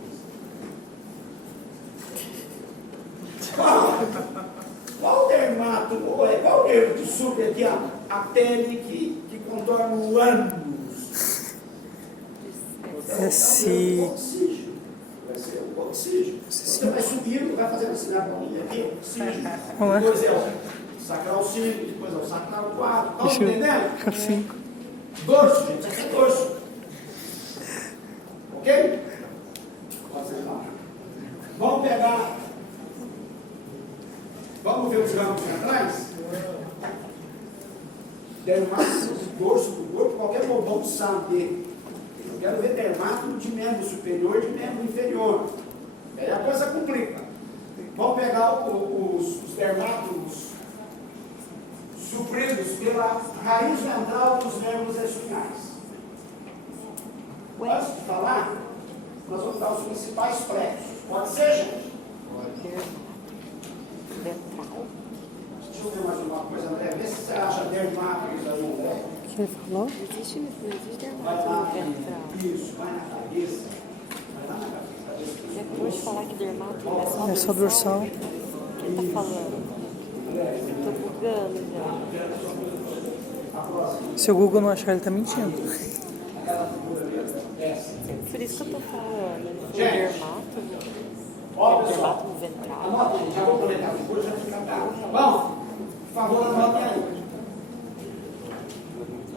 Qual o dermátomo, qual o nervo que sube aqui, a pele que contorna o ânus? É se... O oxígeno. Vai ser o oxígeno. Você vai subindo, vai fazendo assim na bolinha aqui, oxígeno. Depois é o sacral 5, depois é o sacral 4. Estão entendendo? 5. Dorso, gente, aqui é dorso. Ok? Pode sentar. Vamos pegar. Vamos ver os ramos centrais? Dermátomo do dorso do corpo, qualquer bobão sabe. Eu quero ver dermátomo de membro superior e de membro inferior. Aí a coisa complica. Vamos pegar os dermátomos supridos pela raiz ventral dos nervos espinhais. Antes de falar, nós vamos dar os principais plexos. Pode ser, gente? Ventral. Deixa eu ver mais uma coisa, André. Vê se você acha dermátomos aí, André. O que ele falou? Não existe Vai lá, dermátomo ventral. isso, vai na cabeça. Vai lá na cabeça. Depois de falar que dermátomo é só É só dorsal. o que ele está falando? Estou bugando já. Se o Google não achar, ele tá mentindo. Por isso que eu estou falando. Ele falou Gente. dermátomo. Ó, pessoal, Dermátomo ventral. anotem, já vou comentar depois, já fica claro. Bom, por favor, anotem aí.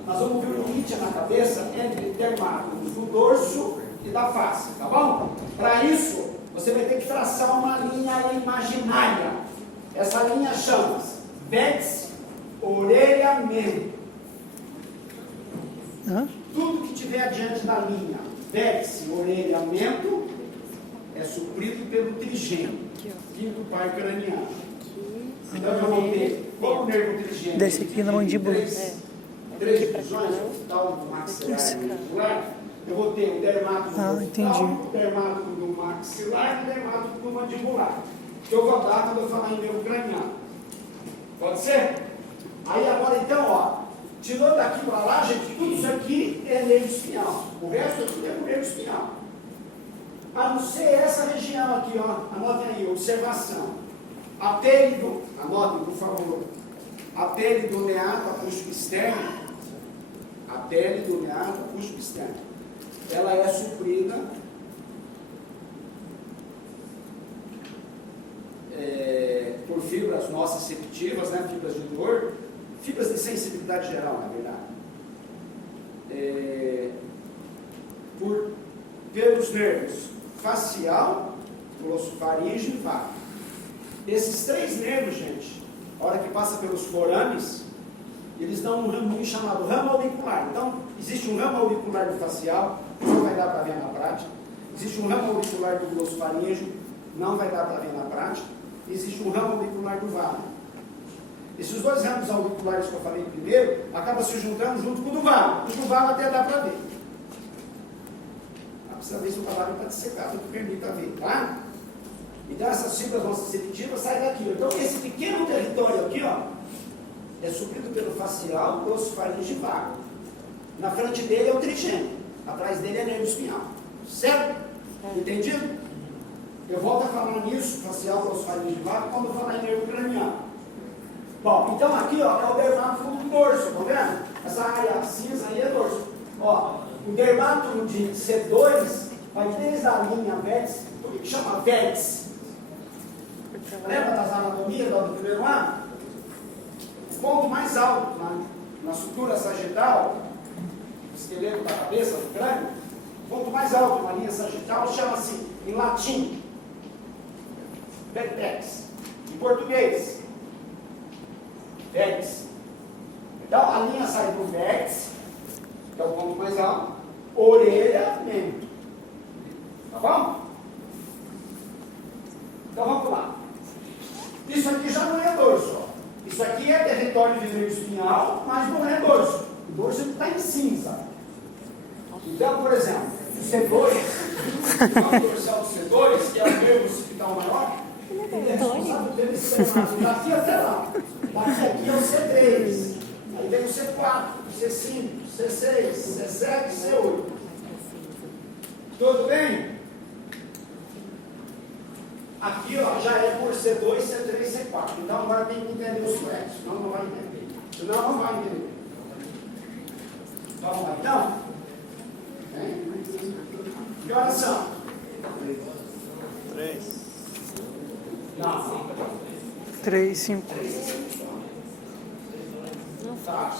Nós vamos ver o limite na cabeça entre dermátomos do dorso e da face, tá bom? Para isso, você vai ter que traçar uma linha imaginária. Essa linha chama-se vértice orelhamento. Tudo que tiver adiante da linha vértice orelhamento é suprido pelo trigêmeo, quinto par craniano. Então eu vou ter como nervo trigêmeo. Desce aqui na mandíbula. Três visões, hospital do maxilar e mandibular. Eu vou ter o dermátomo entendi. o dermátomo do maxilar e o dermátomo do mandibular. Que eu vou dar quando eu falar em nervo craniano. Pode ser? Aí agora então, ó, tirou daqui para lá, gente, tudo isso aqui é nervo espinhal. O resto tudo é nervo espinhal. A não ser essa região aqui, ó. Anotem aí, observação. A pele do, anotem por favor, a pele do meato acústico externo, a pele do meato acústico externo, ela é suprida por fibras nociceptivas, né, fibras de dor, fibras de sensibilidade geral, na verdade, pelos nervos facial, glossofaríngeo e vago. Esses três nervos, gente, a hora que passa pelos forames, eles dão um ramo chamado ramo auricular. Então, existe um ramo auricular do facial, não vai dar para ver na prática. Existe um ramo auricular do glossofaríngeo, não vai dar para ver na prática. Existe um ramo auricular do vago. Esses dois ramos auriculares que eu falei primeiro, acabam se juntando junto com o do vago. O do vago até dá para ver. Precisa ver se o cadáver está dissecado, que permita ver, tá? Então essas fibras nociceptivas saem daqui. Então esse pequeno território aqui, ó, é suprido pelo facial, grosso, faringe e vago. Na frente dele é o trigêmeo, atrás dele é nervo espinhal. Certo? Entendido? Eu volto a falar nisso, facial, grosso, faringe e vago, quando eu falar em nervo craniano. Bom, então aqui, ó, é o dermato do dorso, tá vendo? Essa área cinza aí é dorso. Ó, o dermato de C2 vai desde a linha vértice, por que chama vértice? Lembra das anatomias do primeiro ano? O ponto mais alto na estrutura sagital, esqueleto da cabeça, do crânio, o ponto mais alto na linha sagital chama-se, em latim, vertex. Em português, vértice. Então a linha sai do vértice, que é o ponto mais alto, orelha, mento. Tá bom? Então vamos lá. Isso aqui já não é dorso. Ó. Isso aqui é território de nervo espinhal, mas não é dorso. O dorso está em cinza. Então, por exemplo, o C2, o dorsal do C2, que é o nervo occipital maior, ele é responsável pelo externato daqui até lá. Daqui aqui é o C3. Aí vem o C4, o C5, o C6, o C7 e o C8. Tudo bem? Aqui ó, já é por C2, C3, C4. Então agora tem que entender os flexos, senão não vai entender. Senão não vai entender. Vamos lá então? Que horas são? 3. Não. 3, 5. Tá.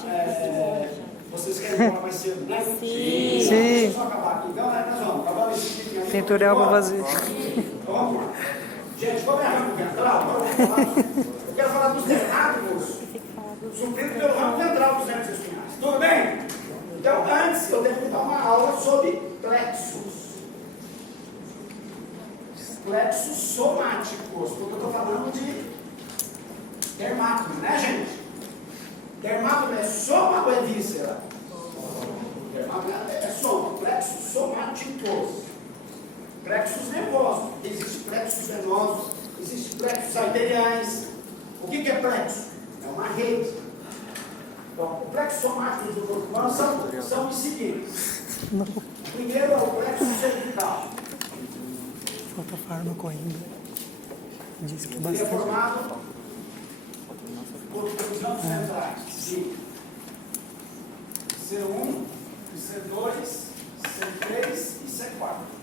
Vocês querem falar mais cedo, né? Sim. Sim. Deixa eu só acabar aqui. Então, nós vamos acabar esse tipo de Tem tutorial para fazer. Então vamos lá. Gente, como é ramo ventral, eu quero falar dos nervos suprido pelo ramo ventral dos nervos espinhais. Tudo bem? Então, antes eu tenho que dar uma aula sobre plexos. Plexos somáticos, porque eu estou falando de dermato, né, gente? Dermato é soma ou é víscera? Dermato é soma, plexos somáticos. Plexos nervosos. Existem plexos venosos, existem plexos arteriais. O que é plexo? É uma rede. Então, o plexo somático do corpo humano são os seguintes. O primeiro é o plexo cervical. Falta fármaco ainda. Diz que é Ele é bastante. formado por os ramos centrais. Sim. C1, C2, C3 e C4.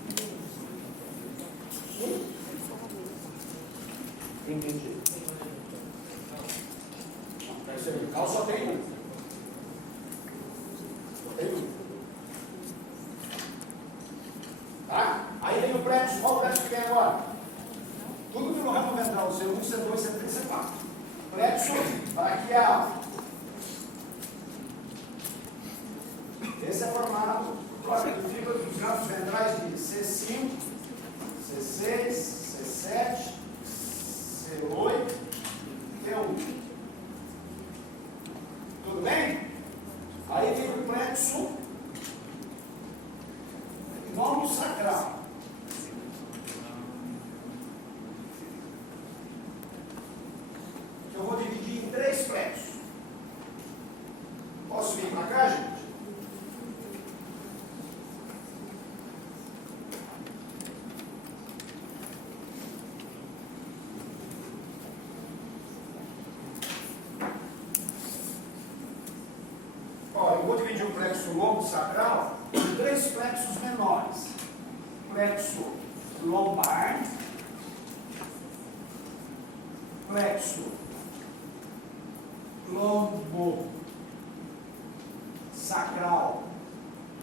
Entendi. O cervical só tem um. Só tem um. Tá? Aí vem o plexo. Qual o plexo que vem agora? Tudo pelo ramo ventral. C1, C2, C3, C4. Plexo braquial. Esse é formado por fibras dos ramos ventrais de C5, C6, C7, C8 e T1. Tudo bem? Aí vem o plexo nono sacral. Eu vou dividir em 3 plexos. Posso vir para cá, gente? Ó, eu vou dividir o plexo longo sacral em 3 plexos menores. Plexo lombar, plexo lombo sacral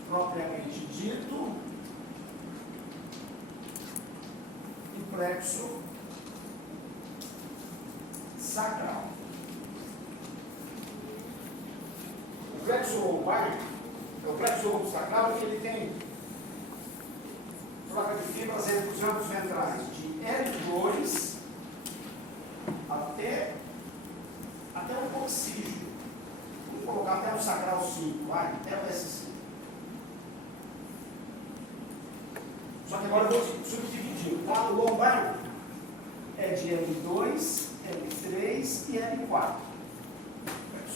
propriamente dito e plexo sacral. O plexo lombar é o plexo lombo sacral que ele tem troca de fibras entre os ramos ventrais de L2 até o coxígeo. Vamos colocar até o sacral 5, vai, até o S5. Só que agora eu vou subdividir. O lado lombar é de L2, L3 e L4.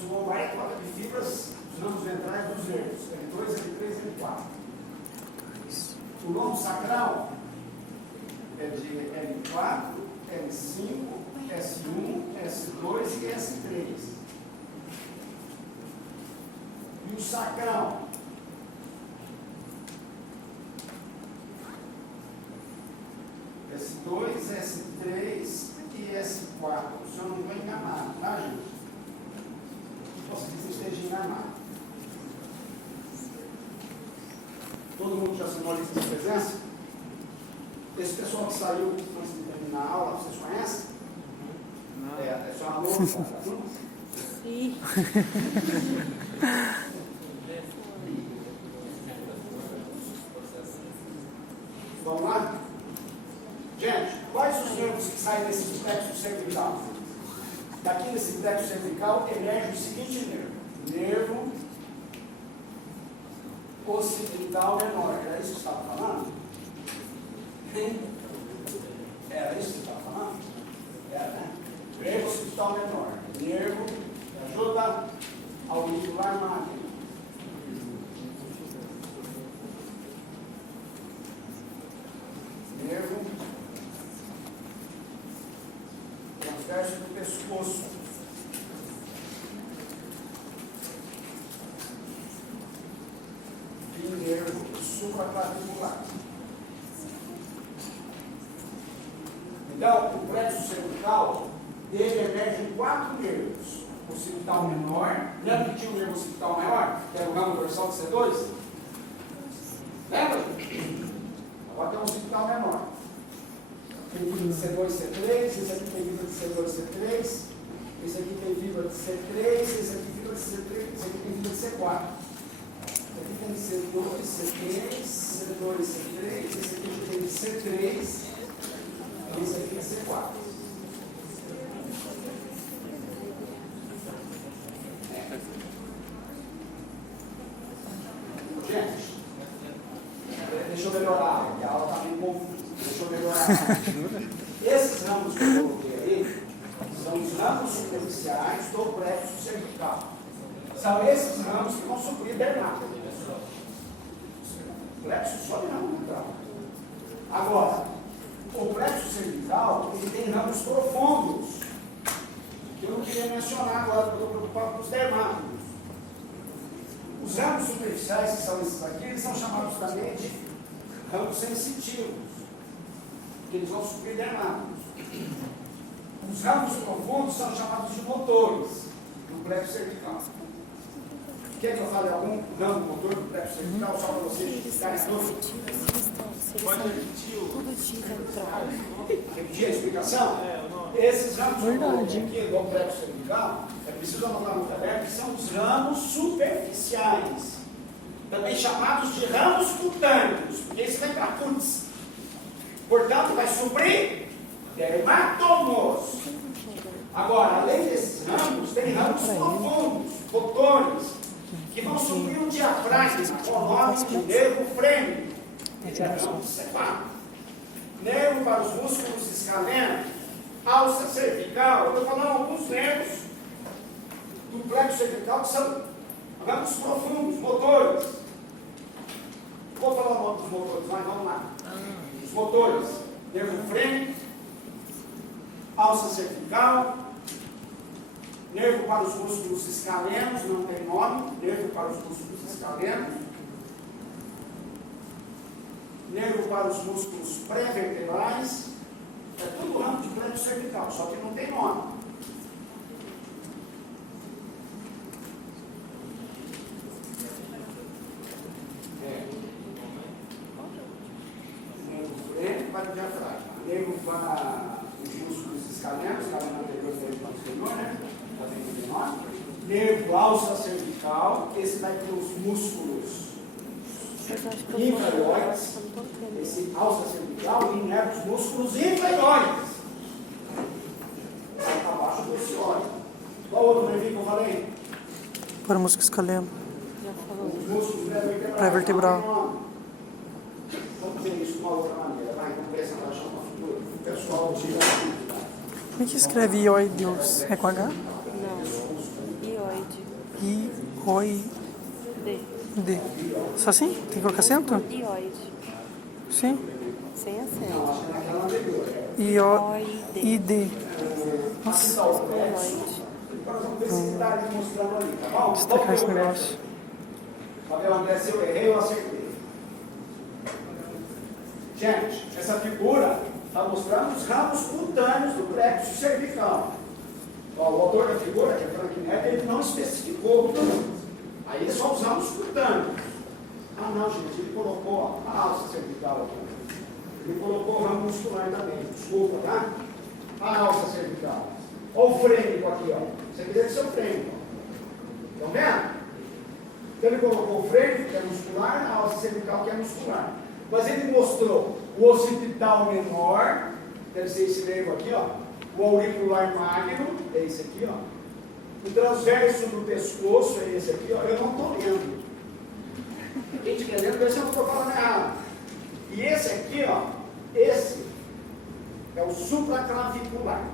O lombar é troca de fibras dos ramos ventrais dos nervos, L2, L3 e L4. O lombo sacral é de L4, L5, S1, S2 e S3. E o sacral S2, S3 e S4. Se eu não estou enganado, tá, gente? Posso dizer que esteja enganado. Todo mundo já assinou a lista de presença? Esse pessoal que saiu antes de terminar a aula, vocês conhecem? Não. É só uma louca, tá tudo? Sim. Vamos lá? Gente, quais os nervos que saem desse plexo cervical? Daqui desse plexo cervical emerge o seguinte nervo. Nervo occipital menor. Era isso que você estava falando? Era isso que você estava falando? Era, né? Nervo occipital menor. Nervo que ajuda auricular magno. Nervo transverso do pescoço. E nervo supraclavicular. Então, o plexo cervical dele emerge 4 nervos. O occipital menor. Lembra que tinha o nervo occipital maior? Que era o ramo dorsal de C2? Lembra? Agora tem um occipital menor. Tem fibra de C2, C3, esse aqui tem fibra de C2, C3, esse aqui tem fibra de C3, esse aqui tem fibra de C3, esse aqui tem fibra de C4. Esse aqui tem C2, C3, C2, C3, esse aqui tem de C3, e esse aqui é C4. Gente, deixa eu melhorar, porque a aula está meio confusa. Deixa eu melhorar. Esses ramos que eu coloquei aí são os ramos superficiais do plexo cervical. São esses ramos que vão suprir dermato. O plexo só de ramo ventral. Agora, o plexo cervical ele tem ramos profundos, que eu não queria mencionar agora, porque eu estou preocupado com os dermáticos. Os ramos superficiais, que são esses aqui, eles são chamados também de ramos sensitivos, que eles vão suprir dermáticos. Os ramos profundos são chamados de motores do plexo cervical. Quer que eu fale algum ramo motor do plexo cervical, só para vocês ficarem todos? Pode repetir o... Tudo de ventral. Repetir a explicação? Esses ramos motores aqui do plexo cervical, é preciso anotar no caderno, que são os ramos superficiais, também chamados de ramos cutâneos, porque isso vem para cutis. Portanto, vai suprir dermatomos. Agora, além desses ramos, tem ramos profundos, motores, que vão suprir o diafragma, com o nome de nervo frênico. Nervo para os músculos escalenos, alça cervical. Eu estou falando alguns nervos do plexo cervical que são ramos profundos, motores. Vou falar o nome dos motores, mas vamos lá. Os motores, nervo frênico, alça cervical, nervo para os músculos escalenos, não tem nome, nervo para os músculos escalenos, nervo para os músculos pré-vertebrais, é tudo ramo de plexo cervical, só que não tem nome. Para o diafragma, nervo para os músculos escalenos, escaleno anterior e posterior, né? Nervo alça cervical, esse vai para os músculos inferiores, esse alça cervical inerva os músculos inferiores, abaixo do cióide. Qual outro nervinho que eu falei? Para o músculo escaleno. Os músculos Pré-vertebral. Vamos ver isso de uma outra maneira. Vai, vamos ver essa paixão para o futuro. O pessoal tira a dúvida. Como é que escreve ioideus? É com H? Não. Ioide. I-O-I-D. D. Só assim? Tem que colocar acento? Ioide. Sim. Sem acento. I-O-I-D. Nossa, Ioide. destacar esse negócio. Fabio André, se eu errei, eu acertei. Gente, essa figura está mostrando os ramos cutâneos do plexo cervical. Ó, o autor da figura, que é Frank Netter, ele não especificou. Aí é só os ramos cutâneos. Ah, não, gente, ele colocou a alça cervical aqui. Ele colocou o ramo muscular também. Desculpa, tá? A alça cervical. Olha o frênico aqui, ó. Você quiser que seu frênico. Estão vendo? Então ele colocou o frênico, que é muscular, a alça cervical, que é muscular. Mas ele mostrou o occipital menor, deve ser esse nervo aqui, ó. O auricular magno, é esse aqui, ó. O transverso do pescoço é esse aqui, ó. Eu não estou lendo. Quem estiver lendo, ver se eu não estou falando errado. E esse aqui, ó, esse é o supraclavicular.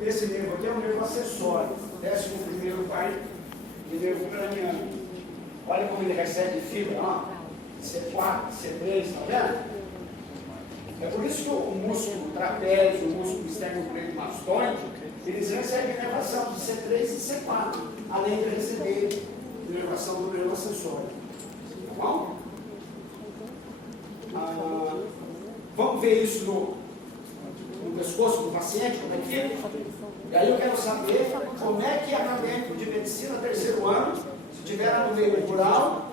Esse nervo aqui é um nervo acessório, 11º par de nervo craniano. Olha como ele recebe fibra, ó. C4, C3, tá vendo? É por isso que o músculo trapézio, o músculo esternocleidomastoide, eles recebem inervação de C3 e C4, além de receber inervação do nervo acessório. Tá bom? Vamos ver isso no pescoço do paciente, como é que é? E aí eu quero saber como é que acadêmico de medicina, terceiro ano, se tiver no meio rural,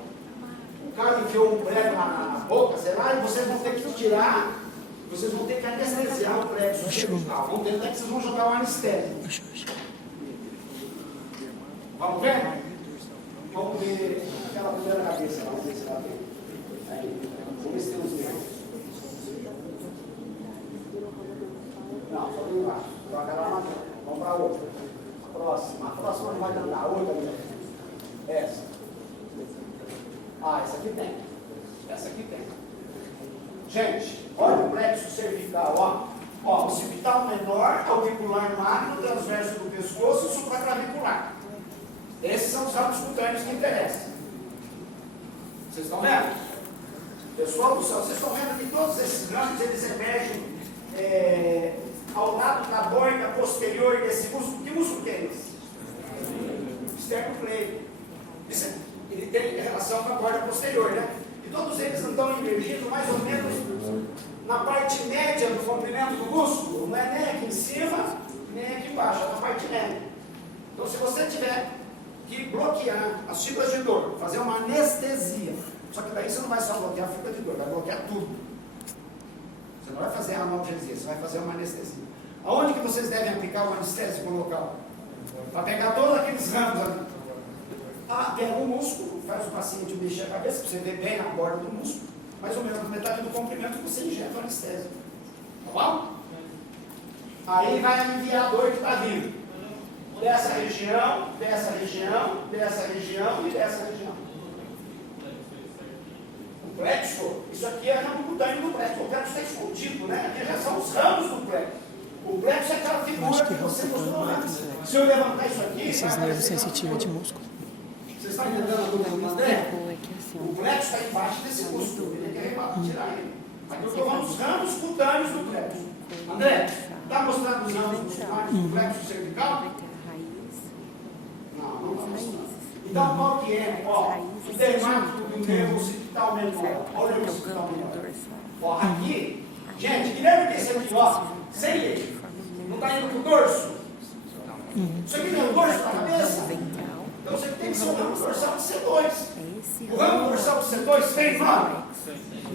o cara enfiou um prego na boca, sei lá, e vocês vão ter que tirar, vocês vão ter que anestesiar o prego cervical. Vamos ver até que vocês vão jogar o anestésico. Vamos ver? Vamos ver aquela primeira cabeça, vamos ver se ela tem. Aí, vamos ver se tem os nervos. Não, só tem embaixo. Joga lá na frente. Vamos para a outra. A próxima. A próxima não vai andar. A outra ali. Essa. Ah, essa aqui tem. Essa aqui tem. Gente, olha o plexo cervical, ó. Ó, occipital menor, auricular magno, transverso do pescoço e supraclavicular. Esses são os ramos cutâneos que interessam. Vocês estão vendo? Pessoal do céu, vocês estão vendo que todos esses ramos, eles emergem ao lado da borda posterior desse músculo. Que músculo que é esse? Esternocleido. Ele tem relação com a borda posterior, né? E todos eles estão invertidos mais ou menos na parte média do comprimento do músculo. Não é nem aqui em cima, nem aqui embaixo, é na parte média. Então, se você tiver que bloquear as fibras de dor, fazer uma anestesia, só que daí você não vai só bloquear a fibra de dor, vai bloquear tudo. Você não vai fazer a analgesia, você vai fazer uma anestesia. Aonde que vocês devem aplicar o anestésico local? Para pegar todos aqueles ramos ali. Pega o músculo, faz o paciente mexer a cabeça, para você ver bem na borda do músculo, mais ou menos na metade do comprimento você injeta o anestésico. Tá bom? Aí vai aliviar a dor que está vindo. Dessa região, dessa região, dessa região e dessa região. O plexo, isso aqui é ramo cutâneo do plexo. O plexo está escondido, né? Aqui já são os ramos do plexo. O plexo é aquela figura que você mostrou antes. Se eu levantar isso aqui... Esses nervos sensitivos de músculo. Vocês estão entendendo a dúvida do André? O plexo está embaixo desse músculo. Ele quer tirar ele. Aqui eu estou falando dos ramos cutâneos do plexo. André, está mostrando os ramos musculares do plexo cervical? Não está mostrando. Então, qual que é? Ó, o dermato do nervo occipital menor. Olha o occipital menor. Ó, aqui, gente, que lembra desse aqui, ó, sem ele. Não está indo para o dorso? Isso aqui não é o dorso da cabeça? Então você tem que ser o ramo dorsal de C2. O ramo dorsal de C2 tem nome?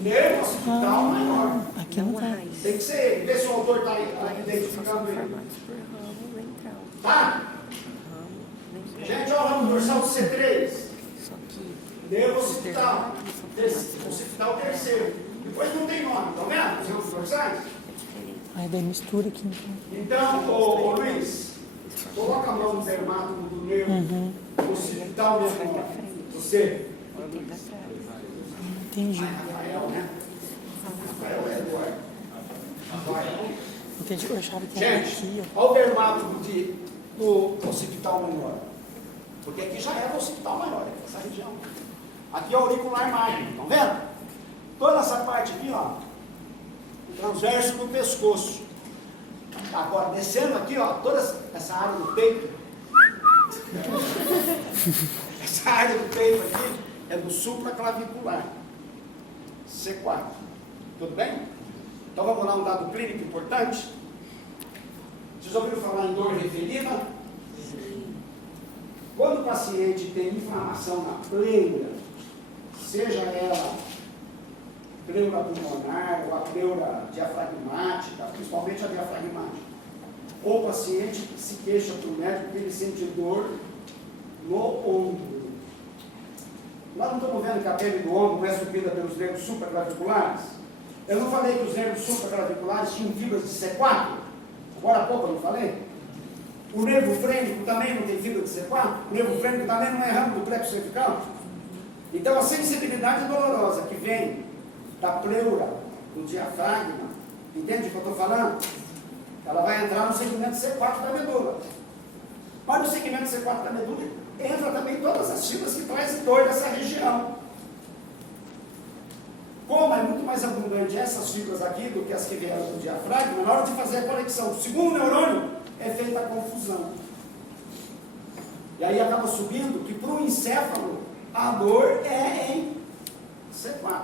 Nervo occipital menor. Aqui não tá. Tem que ser ele. Vê se o autor está identificando ele. Tá? Gente, olha o ramo dorsal de C3. Nervo occipital. Occipital terceiro. Depois não tem nome, tá vendo? Os ramos dorsais? Aí daí mistura aqui então. Então, ô Luiz, coloca a mão no dermato do nervo occipital menor. Você. Entendi. Rafael, né? Rafael é Eduardo. Rafael. Entendi, eu achava que era Gente, aqui, olha o dermato do occipital menor. Porque aqui já era o occipital maior, essa região. Aqui é o auricular magno, estão vendo? Toda essa parte aqui, ó, o transverso do pescoço. Agora, descendo aqui, ó, toda essa área do peito. Essa área do peito aqui é do supraclavicular. C4. Tudo bem? Então vamos lá um dado clínico importante. Vocês ouviram falar em dor referida? Quando o paciente tem inflamação na pleura, seja ela pleura pulmonar ou a pleura diafragmática, principalmente a diafragmática, ou o paciente se queixa para o médico que ele sente dor no ombro. Nós não estamos vendo que a pele do ombro é suprimida pelos nervos supraclaviculares? Eu não falei que os nervos supraclaviculares tinham fibras de C4? Agora há pouco eu não falei? O nervo frênico também não tem fibra de C4? O nervo frênico também não é ramo do plexo cervical? Então a sensibilidade dolorosa que vem da pleura, do diafragma, entende o que eu estou falando? Ela vai entrar no segmento C4 da medula. Mas no segmento C4 da medula entra também todas as fibras que trazem dor dessa região. Como é muito mais abundante essas fibras aqui do que as que vieram do diafragma, na hora de fazer a conexão do segundo neurônio, é feita a confusão. E aí acaba subindo que para o encéfalo a dor é em C4.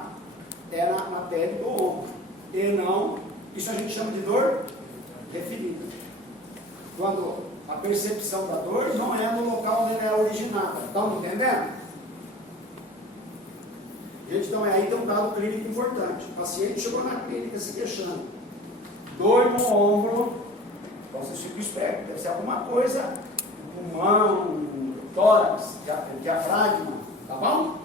É na pele do ombro. E não, isso a gente chama de dor referida. Quando a percepção da dor não é no local onde ela é originada. Estão entendendo? Gente, então aí tem um dado clínico importante. O paciente chegou na clínica se queixando. Dor no ombro. Então vocês ficam espertos, deve ser alguma coisa, pulmão, tórax, diafragma, tá bom?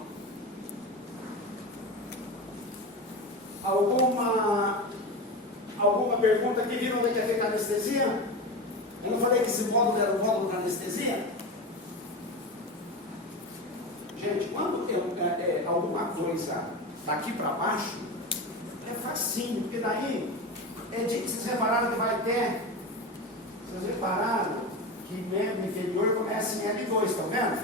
Alguma pergunta aqui? Viram onde é que é feita a anestesia? Eu não falei que esse módulo era o módulo da anestesia? Gente, quando alguma coisa daqui para baixo, é facinho, porque daí, vocês repararam que vai ter. Vocês repararam que membro inferior começa em L2, estão vendo?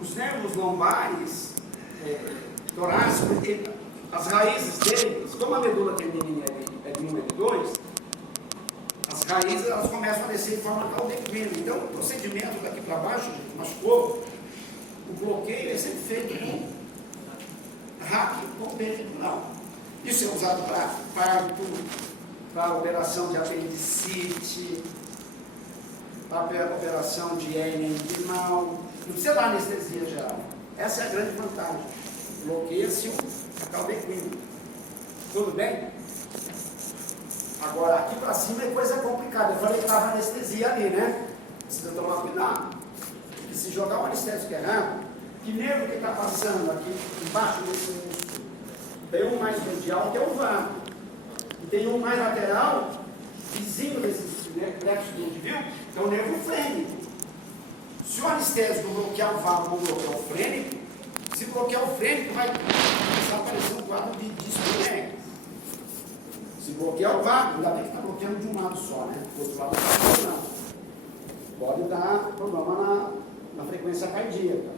Os nervos lombares, torácicos, as raízes deles, como a medula termina em L1 e L2, as raízes elas começam a descer de forma caldequina. Então, o procedimento daqui para baixo, gente, machucou, o bloqueio é sempre feito com rápido, com peridural. Isso é usado para parto, para operação de apendicite, para operação de hérnia inguinal. Não precisa dar anestesia geral. Essa é a grande vantagem. Bloqueia-se o caldequino. Tudo bem? Agora, aqui para cima é coisa complicada. Eu falei que estava anestesia ali, né? Precisa tomar cuidado. Porque se jogar um anestésico errado, que nervo que está passando aqui embaixo desse músculo? Tem um mais medial que é o vago. E tem um mais lateral, vizinho desses plexos do viu? Que é o nervo frênico. Se o anestésico bloquear o vago ou bloquear o frênico, se bloquear o frênico, vai começar a aparecer um quadro de disco. Se bloquear o vago, ainda bem que está bloqueando de um lado só, né? Do outro lado não está bloqueando. Pode dar problema na frequência cardíaca.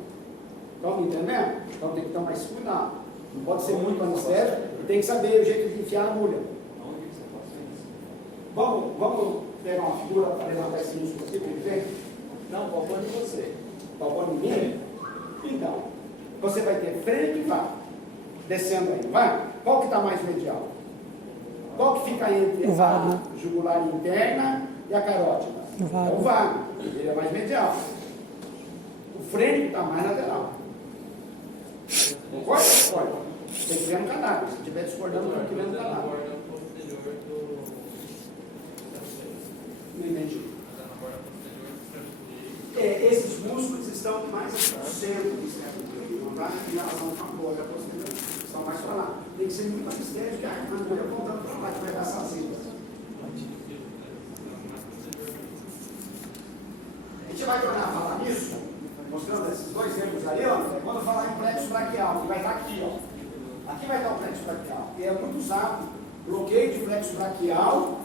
Estão me entendendo? Então tem que tomar esse cuidado. Não pode ser muito anestésico e tem que saber o jeito de enfiar a agulha. Vamos pegar uma figura para levantar esse músculo aqui para ele ver? Não, palpando em você. Palpando em mim? Então, você vai ter frente e vago. Descendo aí, vai? Qual que está mais medial? Qual que fica entre a jugular interna e a carótida? É o vago. Ele é mais medial. O frênico está mais lateral. Concorda? Concorda? Tem que ver no cadáver. Se estiver discordando, tem que ver no cadáver. Não entendi. Esses músculos estão mais no centro do cérebro. Não está em relação com a borda posterior. Estão mais para lá. Tem que ser muito anestésico, que a agulha apontando para lá, que vai dar essas ilhas. A gente vai tornar a falar nisso, mostrando esses dois exemplos aí, ó, quando falar em plexo braquial, que vai estar aqui, ó. Aqui vai estar o plexo braquial. E é muito bloqueio de flexo braquial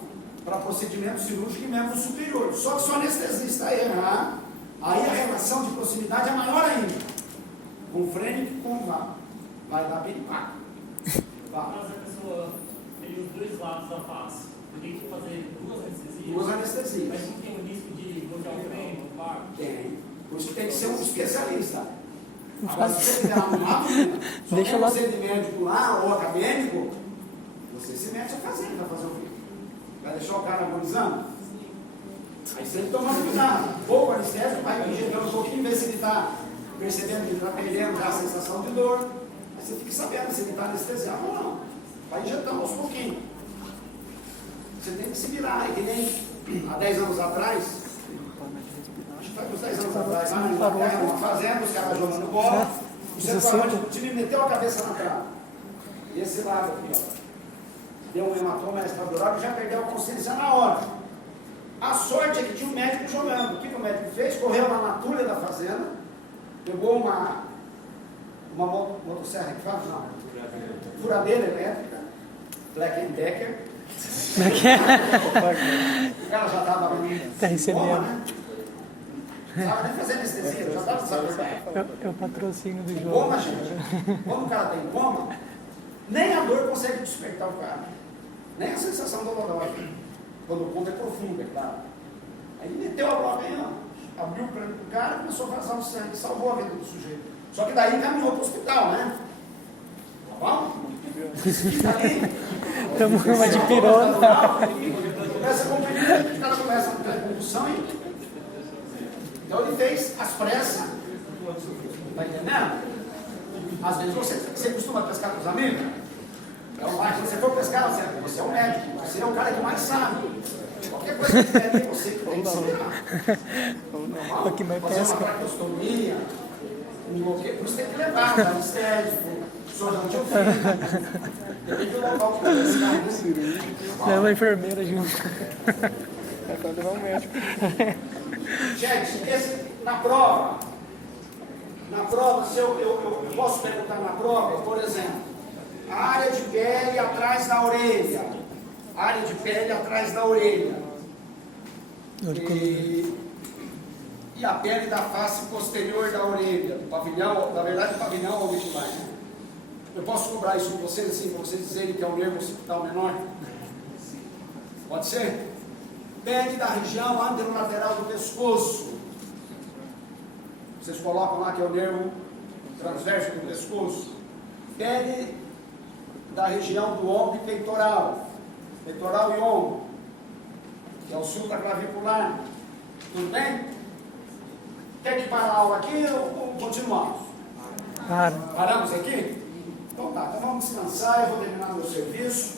para procedimento cirúrgico em membro superior. Só que se o anestesista errar, aí a relação de proximidade é maior ainda. Com o frênico e com o VAR. Vai dar bem impacto. Mas a pessoa tem os dois lados da face. Tem que fazer duas anestesias? Duas anestesias. Mas não tem o risco de bloquear o frênico, o VAR? Tem. Por isso tem que ser um especialista. Agora, se você tiver um lado, só Deixa tem lá. você de médico lá, ou acadêmico, você se mete a fazer, vai fazer o quê? Vai deixar o cara agonizando? Aí você tem que tomar cuidado. Pouco anestésico, vai injetando um pouquinho, ver se ele está percebendo que ele está perdendo já a sensação de dor. Aí você fica sabendo se ele está anestesiado ou não. Vai injetando aos pouquinhos. Você tem que se virar. É que nem há 10 anos atrás, acho que foi uns 10 anos atrás, lá na Inglaterra, uma fazenda, os caras jogando bola, o centroavante do time meteu a cabeça na trave. E esse lado aqui, ó, deu um hematoma extradural e já perdeu a consciência na hora. A sorte é que tinha um médico jogando. O que o médico fez? Correu lá na tulha da fazenda, pegou uma motosserra que fala, não, furadeira elétrica, Black & Decker. Como é que é? O cara já estava Tá recebendo. né? Não estava nem fazendo anestesia, já estava desacordado. É o patrocínio do jogo. Coma, gente. Quando o cara tem coma, nem a dor consegue despertar o cara. Nem a sensação dolorosa. Quando o coma é profundo, é claro. Aí meteu a bloca aí, ó. Abriu o crânio do cara e começou a vazar o sangue. Salvou a vida do sujeito. Só que daí caminhou para o hospital, né? Tá bom? Fica ali. Estamos uma de pirona. Começa a comprimir, o cara começa a ter convulsão e... Então ele fez às pressas. Tá entendendo? Às vezes você costuma pescar com os amigos. Então, se você for pescar, você é um médico, você é o cara que mais sabe. Qualquer coisa que pede você que tem que se virar. O que mais Fazer pesca. uma traqueostomia, um bloqueio, por isso tem que levar para anestésico, soro de ouvido. Depende do local que vai pescar. Né? Leva a enfermeira junto. É pra levar um médico. Gente, na prova, se eu posso perguntar na prova, por exemplo, a área de pele atrás da orelha, área de pele atrás da orelha, e a pele da face posterior da orelha, do pavilhão, na verdade, do pavilhão auricular. Eu posso cobrar isso com vocês, assim, para vocês dizerem que é o nervo occipital menor? Pode ser? Pele da região anterolateral do pescoço. Vocês colocam lá que é o nervo transverso do pescoço. Pele da região do ombro e peitoral. Peitoral e ombro. Que é o supraclavicular. Tudo bem? Quer que pare a aula aqui ou continuamos? Para. Paramos aqui? Então tá, então vamos descansar, eu vou terminar meu serviço.